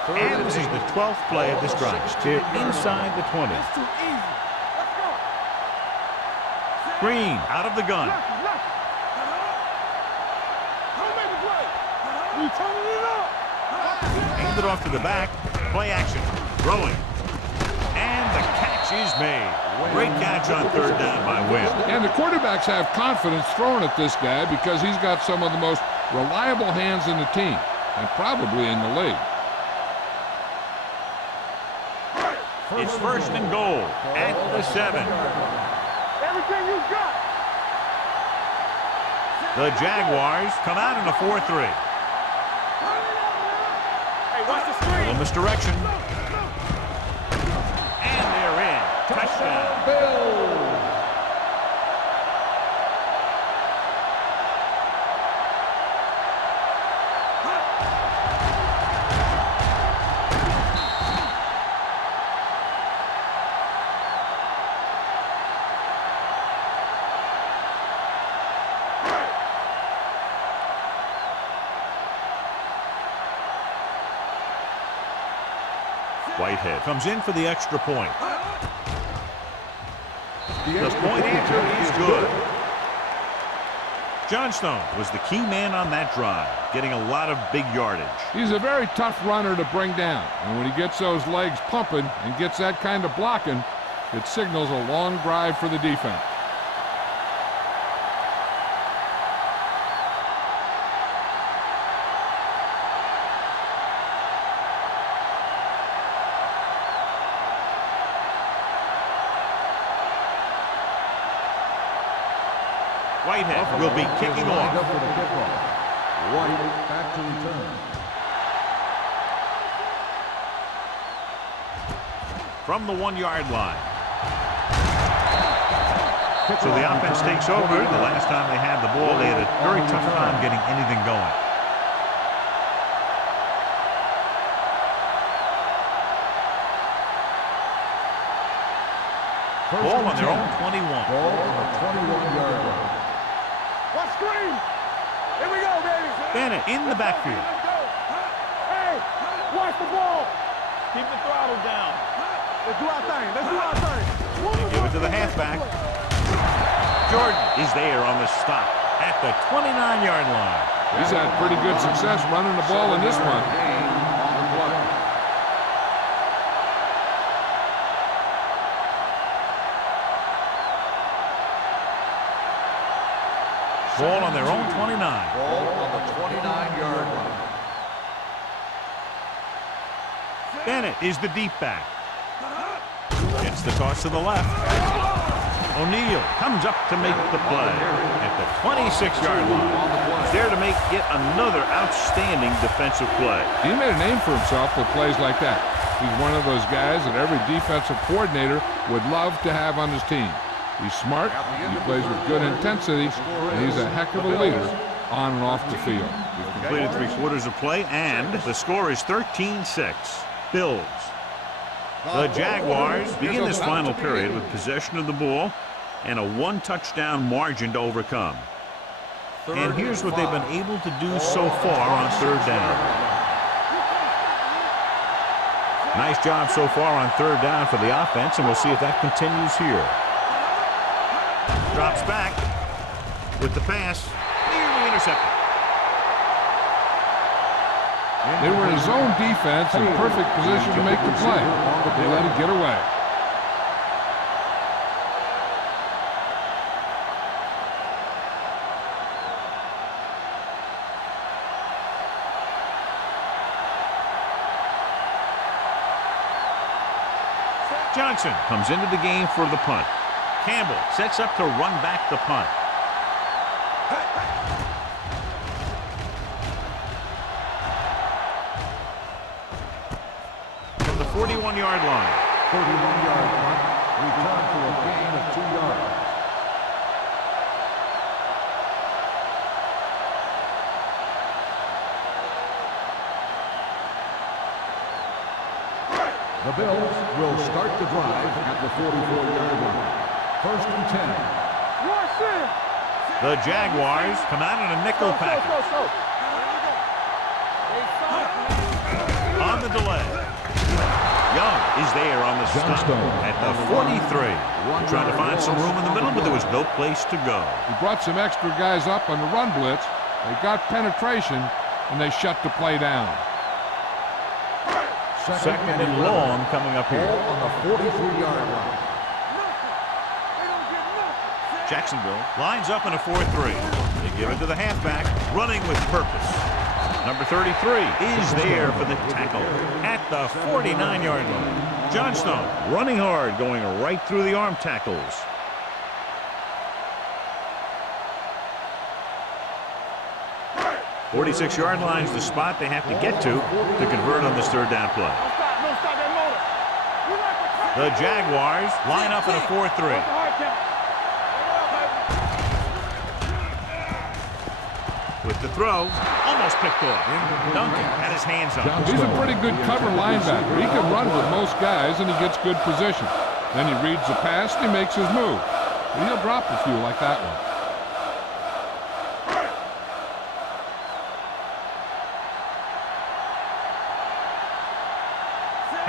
And this is the 12th play of this drive. They're inside the 20. It's too easy. Let's go. Green out of the gun. Don't make a play. We turning it up. Hand it off to the back. Play action. Throwing. And the catch is made. Great catch on third down by Wynn. And the quarterbacks have confidence throwing at this guy because he's got some of the most reliable hands in the team, and probably in the league. It's first and goal at the 7. Everything you got. The Jaguars come out in a 4-3. Hey, watch the screen. Little misdirection. And they're in. Touchdown. Bills. Whitehead comes in for the extra point. The point after is good. Johnstone was the key man on that drive, getting a lot of big yardage. He's a very tough runner to bring down, and when he gets those legs pumping and gets that kind of blocking, it signals a long drive for the defense. Whitehead will be kicking off. For the kickoff. White back to return. From the 1-yard line. So the offense takes over. The last time they had the ball, they had a very tough time getting anything going. Ball on their own 21. Ball on the 21-yard line. Watch screen. Here we go, baby. Bennett in the backfield. Let's go. Hey, watch the ball. Keep the throttle down. Let's do our thing. Let's do our thing. They give it to the halfback. Jordan is there on the stop at the 29-yard line. He's had pretty good success running the ball in this one. Ball on their own 29. Ball on the 29-yard line. Bennett is the deep back. Gets the toss to the left. O'Neal comes up to make the play at the 26-yard line. He's there to make yet another outstanding defensive play. He made a name for himself with plays like that. He's one of those guys that every defensive coordinator would love to have on his team. He's smart, he plays with good intensity, and he's a heck of a leader on and off the field. We've completed 3/4 of play, and the score is 13-6. Bills. The Jaguars begin this final period with possession of the ball and a 1-touchdown margin to overcome. And here's what they've been able to do so far on 3rd down. Nice job so far on 3rd down for the offense, and we'll see if that continues here. Drops back with the pass, nearly intercepted. They were in zone defense in perfect position to make the play. They let it get away. Johnson comes into the game for the punt. Campbell sets up to run back the punt. From the 41-yard line. 31-yard punt. Return for a gain of 2 yards. The Bills will start the drive at the 44-yard line. 1st and 10. Watch it. The Jaguars come out in a nickel package. On the delay. Young is there on the stop at the 43. Trying to find some room in the middle, but there was no place to go. He brought some extra guys up on the run blitz. They got penetration, and they shut the play down. Second and long coming up here. Ball on the 43-yard line. Jacksonville lines up in a 4-3. They give it to the halfback, running with purpose. Number 33 is there for the tackle at the 49-yard line. Johnstone running hard, going right through the arm tackles. The 46-yard line is the spot they have to get to convert on this 3rd down play. The Jaguars line up in a 4-3. With the throw, almost picked off. Duncan had his hands on it. He's a pretty good cover linebacker. He can run with most guys, and he gets good position. Then he reads the pass, and he makes his move. But he'll drop a few like that one.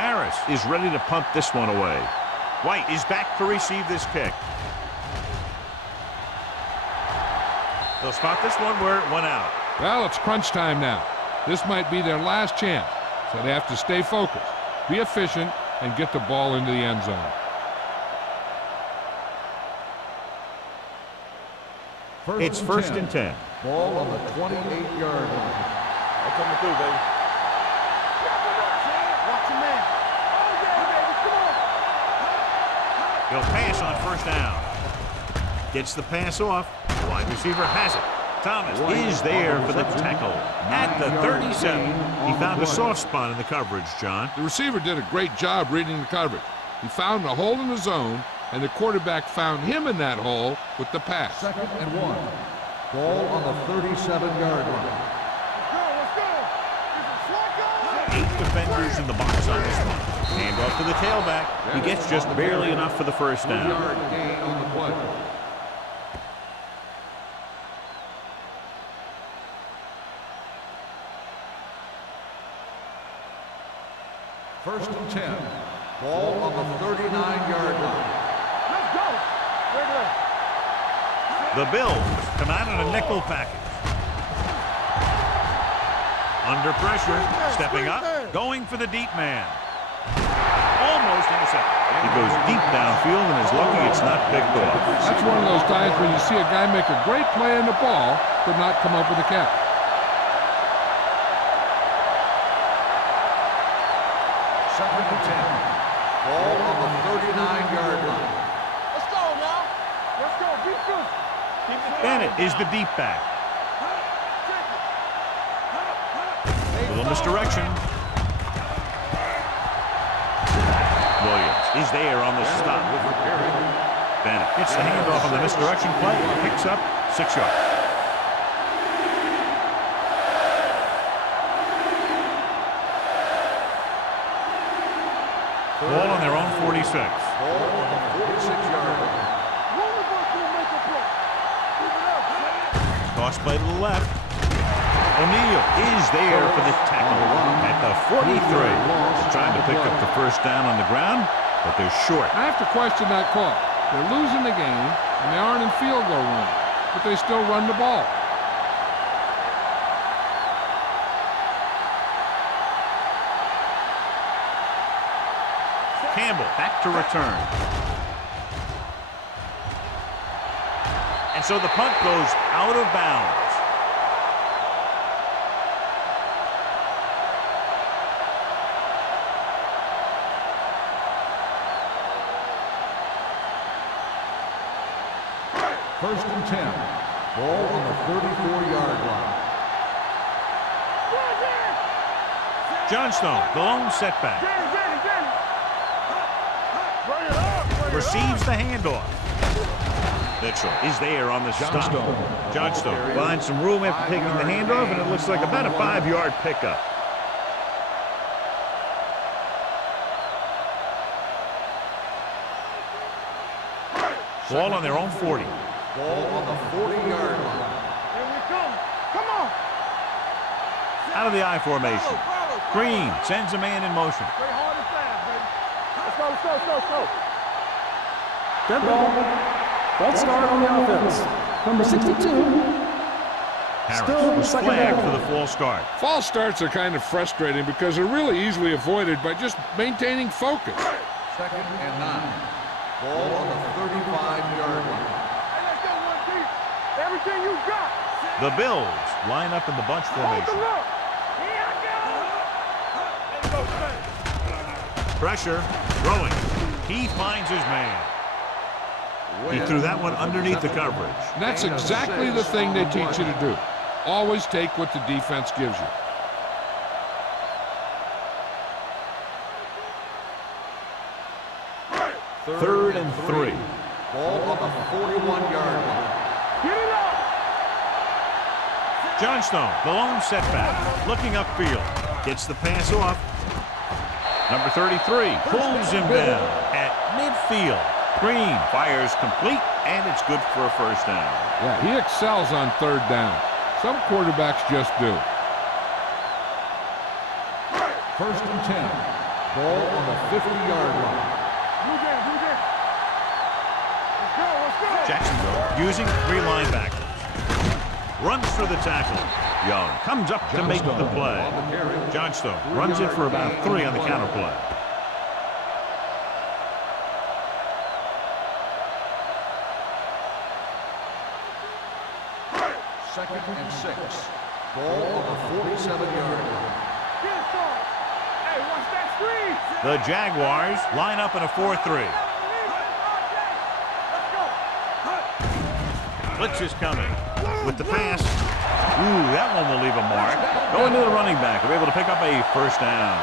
Harris is ready to punt this one away. White is back to receive this kick. They'll start this one where it went out. Well, it's crunch time now. This might be their last chance, so they have to stay focused, be efficient, and get the ball into the end zone. It's first and 10. Ball on the 28-yard line. I'm coming through, baby. Watch your man. Oh, yeah, baby, come on. He'll pass on first down. Gets the pass off. The wide receiver has it. Thomas is there for the tackle. At the 37, he found a soft spot in the coverage, John. The receiver did a great job reading the coverage. He found a hole in the zone, and the quarterback found him in that hole with the pass. 2nd and 1. Ball on the 37-yard line. Let's go. This is 8 defenders in the box on this one. Hand off to the tailback. He gets just barely enough for the first down. 1-yard gain on the play. First and 10. Ball on the 39-yard line. Let's go. Regular. The Bills come out in a nickel package. Under pressure, stepping up, going for the deep man. Almost intercepted. He goes deep downfield and is lucky it's not picked off. That's one of those times when you see a guy make a great play on the ball, but not come up with a catch. Second and 10. Ball on the 39-yard line. Let's go now. Let's go. Beat good. Bennett is the deep back. Little misdirection. Williams is there on the stop. Bennett gets the handoff on the misdirection play and picks up 6 yards. Ball on their own 46. Ball on the 46-yard line. Tossed by the left. O'Neal is there for the tackle at the 43. They're trying to pick up the first down on the ground, but they're short. I have to question that call. They're losing the game, and they aren't in field goal range, but they still run the ball. Campbell back to return. And so the punt goes out of bounds. First and 10. Ball on the 34-yard line. Johnstone, the lone setback. Receives the handoff. Mitchell is there on the stop. Johnstone finds some room after taking the handoff, and it looks like about a 5-yard pickup. Ball on their own 40. Ball on the 40-yard line. Here we come. Come on. Out of the I formation. Green sends a man in motion. Play hard and fast, baby. Let's go, let's go, let's go, let's go. Dead ball. False start on the offense. Number 62. Harris was flagged for the false start. False starts are kind of frustrating because they're really easily avoided by just maintaining focus. 2nd and 9. Ball on the 35-yard line. Hey, let's go, one deep. Everything you got. The Bills line up in the bunch Hold the formation. look. Here I go. Let's go, man. Pressure, throwing. He finds his man. He threw that one underneath the coverage. And that's exactly the thing they teach you to do. Always take what the defense gives you. Third and 3. Ball on the 41-yard line. Get it up. Johnstone, the lone setback, looking upfield. Gets the pass off. Number 33 pulls him down at midfield. Green fires complete, and it's good for a first down. Yeah, he excels on third down. Some quarterbacks just do. First and 10. Ball on the 50-yard line. Blue game, blue game. Let's go, let's go. Jacksonville using 3 linebackers. runs through the tackle. Young comes up to make the play. Johnstone runs it for about 3 on the counter play. Second and 6. Ball on the 47-yard line. Hey, watch that screen. The Jaguars line up in a 4-3. Blitz is coming with the pass. Ooh, that one will leave a mark. Going to the running back. They're able to pick up a first down.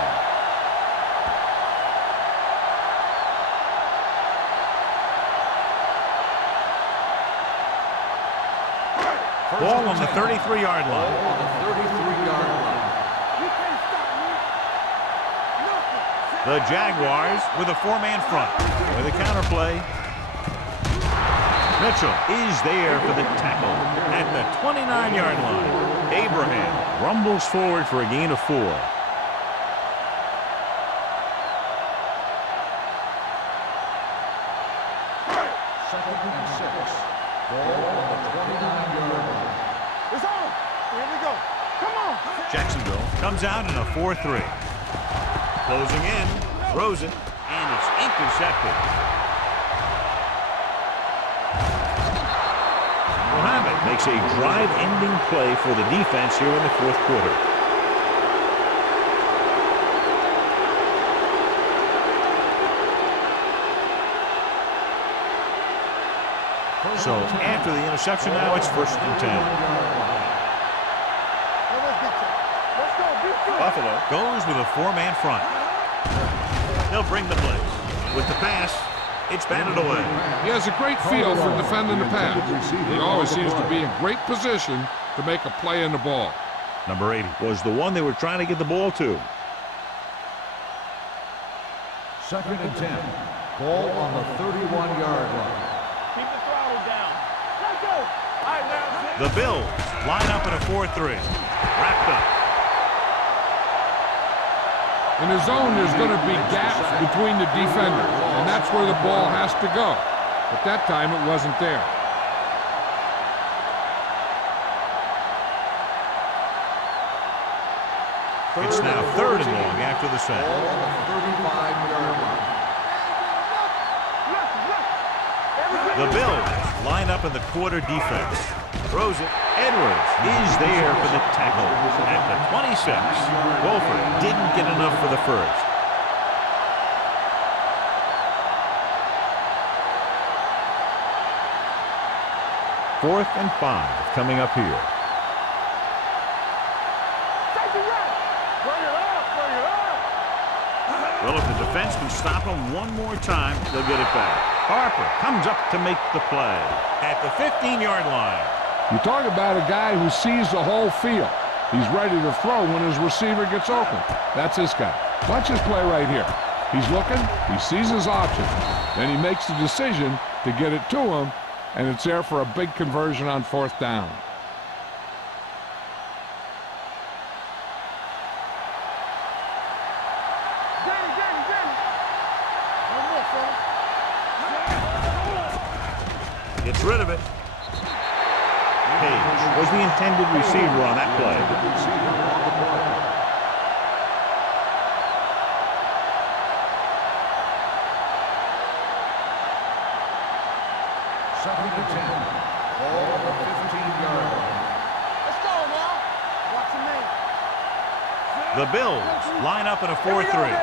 Ball on the 33-yard line. On the 33-yard line. The Jaguars with a 4-man front. With a counter play. Mitchell is there for the tackle at the 29-yard line. Abraham rumbles forward for a gain of 4. Second and 6. Ball on the 29-yard line. It's on. Here we go. Come on. Jacksonville comes out in a 4-3. Closing in, throws it, and it's intercepted. Mohammed makes a drive-ending play for the defense here in the 4th quarter. So after the interception now, it's 1st and 10. Buffalo goes with a 4-man front. They'll bring the blitz. With the pass, it's batted away. He has a great feel for defending the pass. He always seems to be in great position to make a play in the ball. Number 80 was the one they were trying to get the ball to. Second and 10. Ball on the 31-yard line. Keep the throttle down. Let's go. All right, now. The Bills line up in a 4-3. Wrapped up. In the zone, there's going to be gaps between the defenders, and that's where the ball has to go. But that time, it wasn't there. It's now 3rd and long after the sack. Ball on the 35-yard line. The Bills line up in the quarter defense. Throws it. Edwards is there for the tackle at the 26. Wolford didn't get enough for the first. Fourth and 5 coming up here. Well, if the defense can stop him one more time, they'll get it back. Harper comes up to make the play at the 15-yard line. You talk about a guy who sees the whole field. He's ready to throw when his receiver gets open. That's this guy. Watch his play right here. He's looking, he sees his option, then he makes the decision to get it to him, and it's there for a big conversion on 4th down. Gets rid of it. Page was the intended receiver on that play. Second and 10. Ball on the 15-yard line. Let's go now. Watch your man. The Bills line up in a 4-3.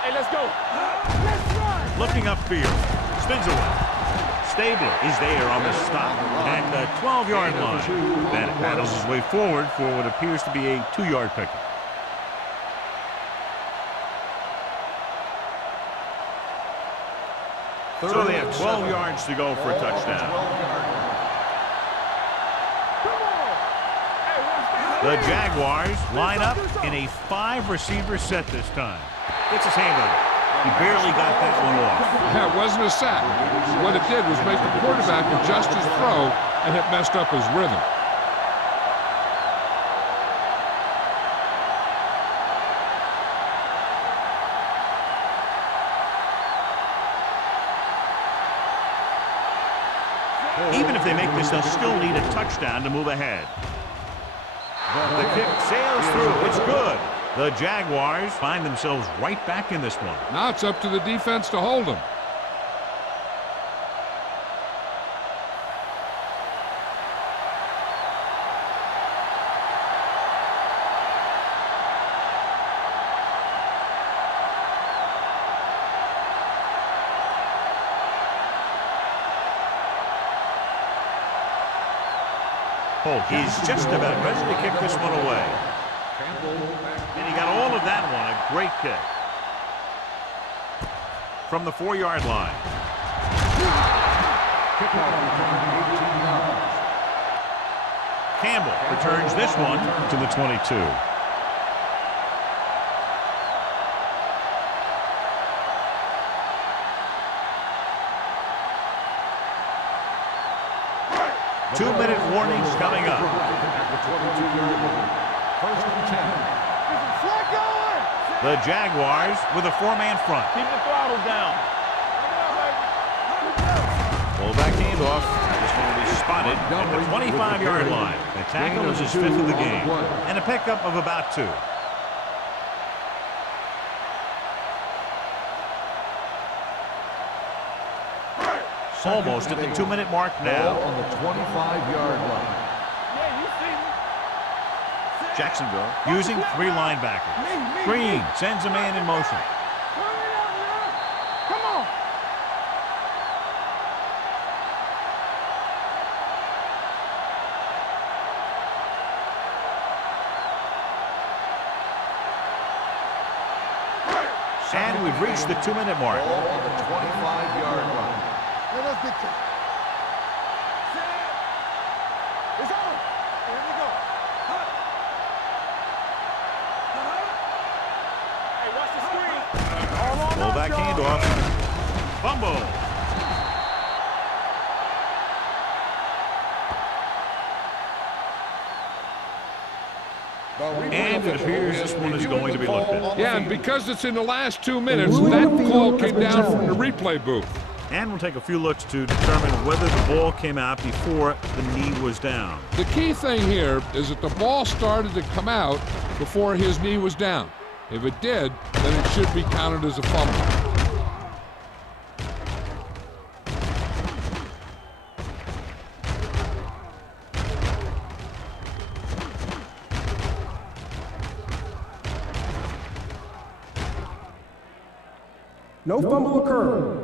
Hey, let's go. Let's run. Looking upfield. Spins away. Stabler is there on the stop at the 12-yard line. Then paddles his way forward for what appears to be a 2-yard pickup. So they have 12 yards to go for a touchdown. The Jaguars line up in a 5-receiver set this time. Gets his hand on it. He barely got that one off. That wasn't a sack. What it did was make the quarterback adjust his throw, and it messed up his rhythm. Even if they make this, they'll still need a touchdown to move ahead. The kick sails through. It's good. The Jaguars find themselves right back in this one. Now it's up to the defense to hold them. He's just about ready to kick this one away. And he got all of that one. A great kick. From the 4-yard line. Campbell returns this one to the 22. Two-minute warnings coming up. First and 10. The Jaguars with a 4-man front. Keep the throttle down. Fullback handoff. This one will be spotted at the 25-yard line. The tackle is his 5th of the game. And a pickup of about 2. Almost at the 2-minute mark now. On the 25-yard line. Yeah, you see me. Jacksonville using 3 linebackers. Green sends a man in motion. Hurry up, man. Come on. And we've reached the 2-minute mark. Ball on the 25-yard line. Let's get to it. It's on. Here we go. Hey, watch the screen. All on Fullback us, y'all. handoff. Fumble. And it appears this one is going to be looked at. Yeah, and because it's in the last 2 minutes, that call came down from the replay booth. And we'll take a few looks to determine whether the ball came out before the knee was down. The key thing here is that the ball started to come out before his knee was down. If it did, then it should be counted as a fumble. No fumble occurred.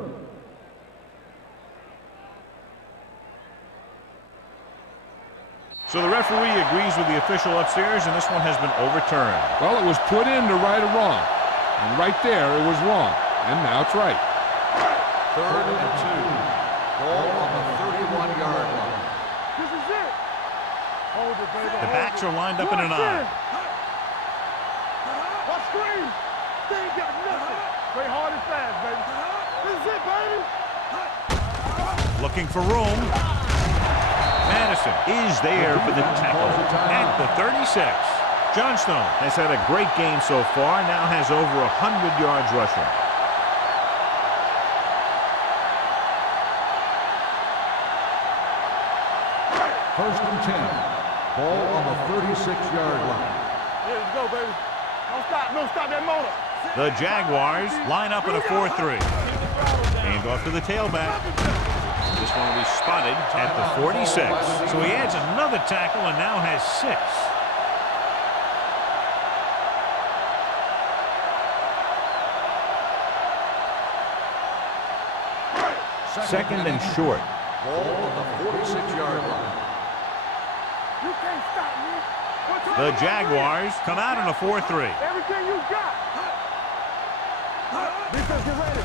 So the referee agrees with the official upstairs, and this one has been overturned. Well, it was put in to right a wrong. And right there, it was wrong. And now it's right. 3rd and 2. Ball on the 31-yard line. This is it. Hold it, baby. The backs are lined up in an eye. Watch screen. They ain't got nothing. Play hard and fast, baby. This is it, baby. Looking for room. Madison is there for the tackle at the 36. Johnstone has had a great game so far, now has over 100 yards rushing. First and 10. Ball on the 36-yard line. Yeah, let's go, baby. Don't stop that motor. The Jaguars line up in a 4-3. Hand off to the tailback. This one will be spotted at the 46. So he adds another tackle and now has 6. Second and short. Ball on the 46-yard line. You can't stop me. The Jaguars come out in a 4-3. Everything you got. Defense, get ready.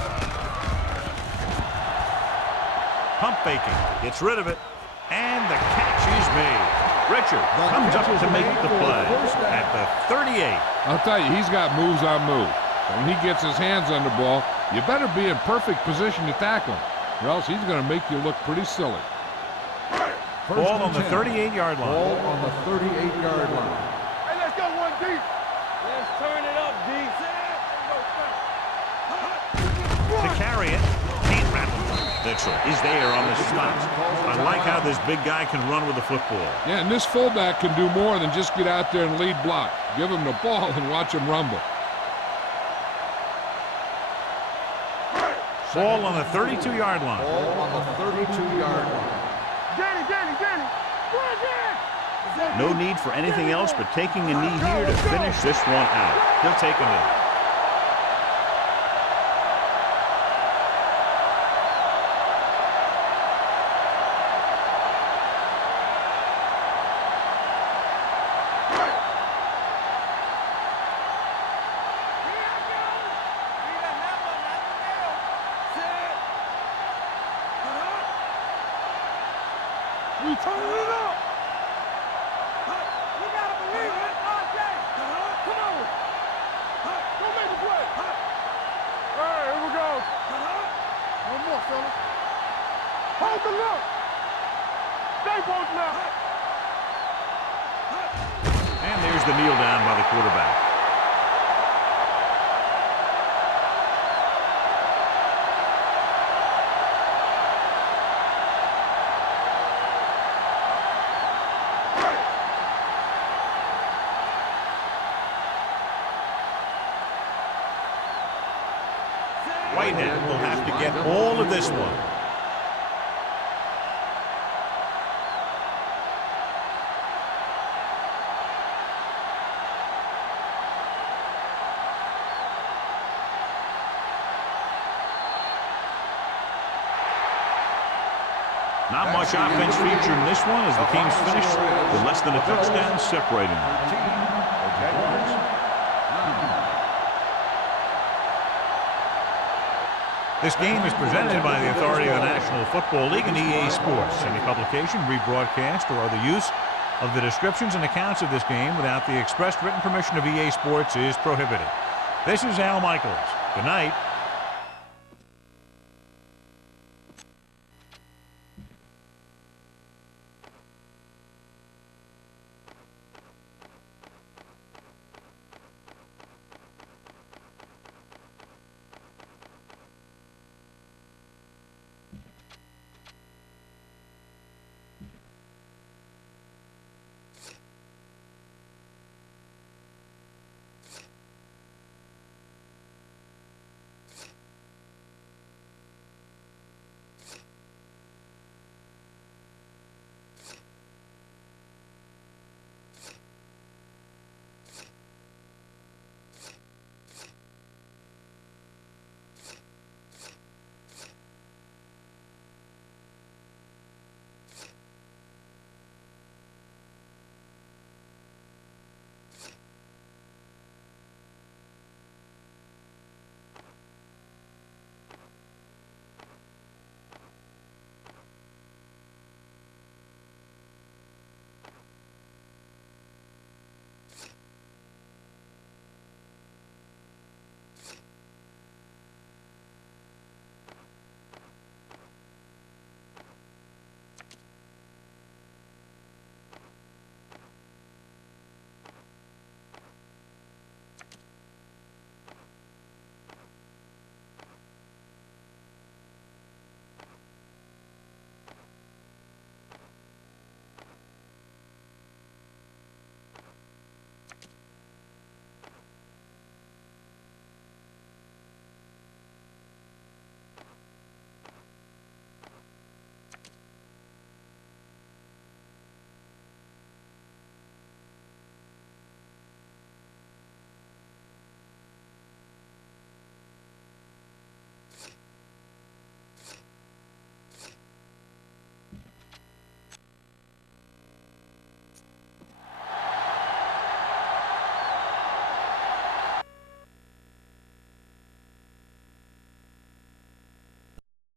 Pump faking. Gets rid of it. And the catch is made. Richard comes up to make the play at the 38. I'll tell you, he's got moves on moves. When he gets his hands on the ball, you better be in perfect position to tackle him, or else he's going to make you look pretty silly. Ball on the 38-yard line. Ball on the 38-yard line. Hey, let's go one deep. Let's turn it up, deep. To carry it, can't rattle. Mitchell is there on the stop. I like how this big guy can run with the football. Yeah, and this fullback can do more than just get out there and lead block. Give him the ball and watch him rumble. Ball on the 32-yard line. Ball on the 32-yard line. Danny. No need for anything else but taking a knee here to finish this one out. He'll take a knee. We turning it up. You gotta believe it, RJ. Come on. Go make a play. Hey, here we go. One more, fella. Hold the look. Stay posted up. And there's the kneel down by the quarterback. Whitehead will have to get all of this one. Not much offense featured in this one as the teams finished with less than a touchdown separating them. This game is presented by the authority of the National Football League and EA Sports. Any publication, rebroadcast, or other use of the descriptions and accounts of this game without the express written permission of EA Sports is prohibited. This is Al Michaels. Good night.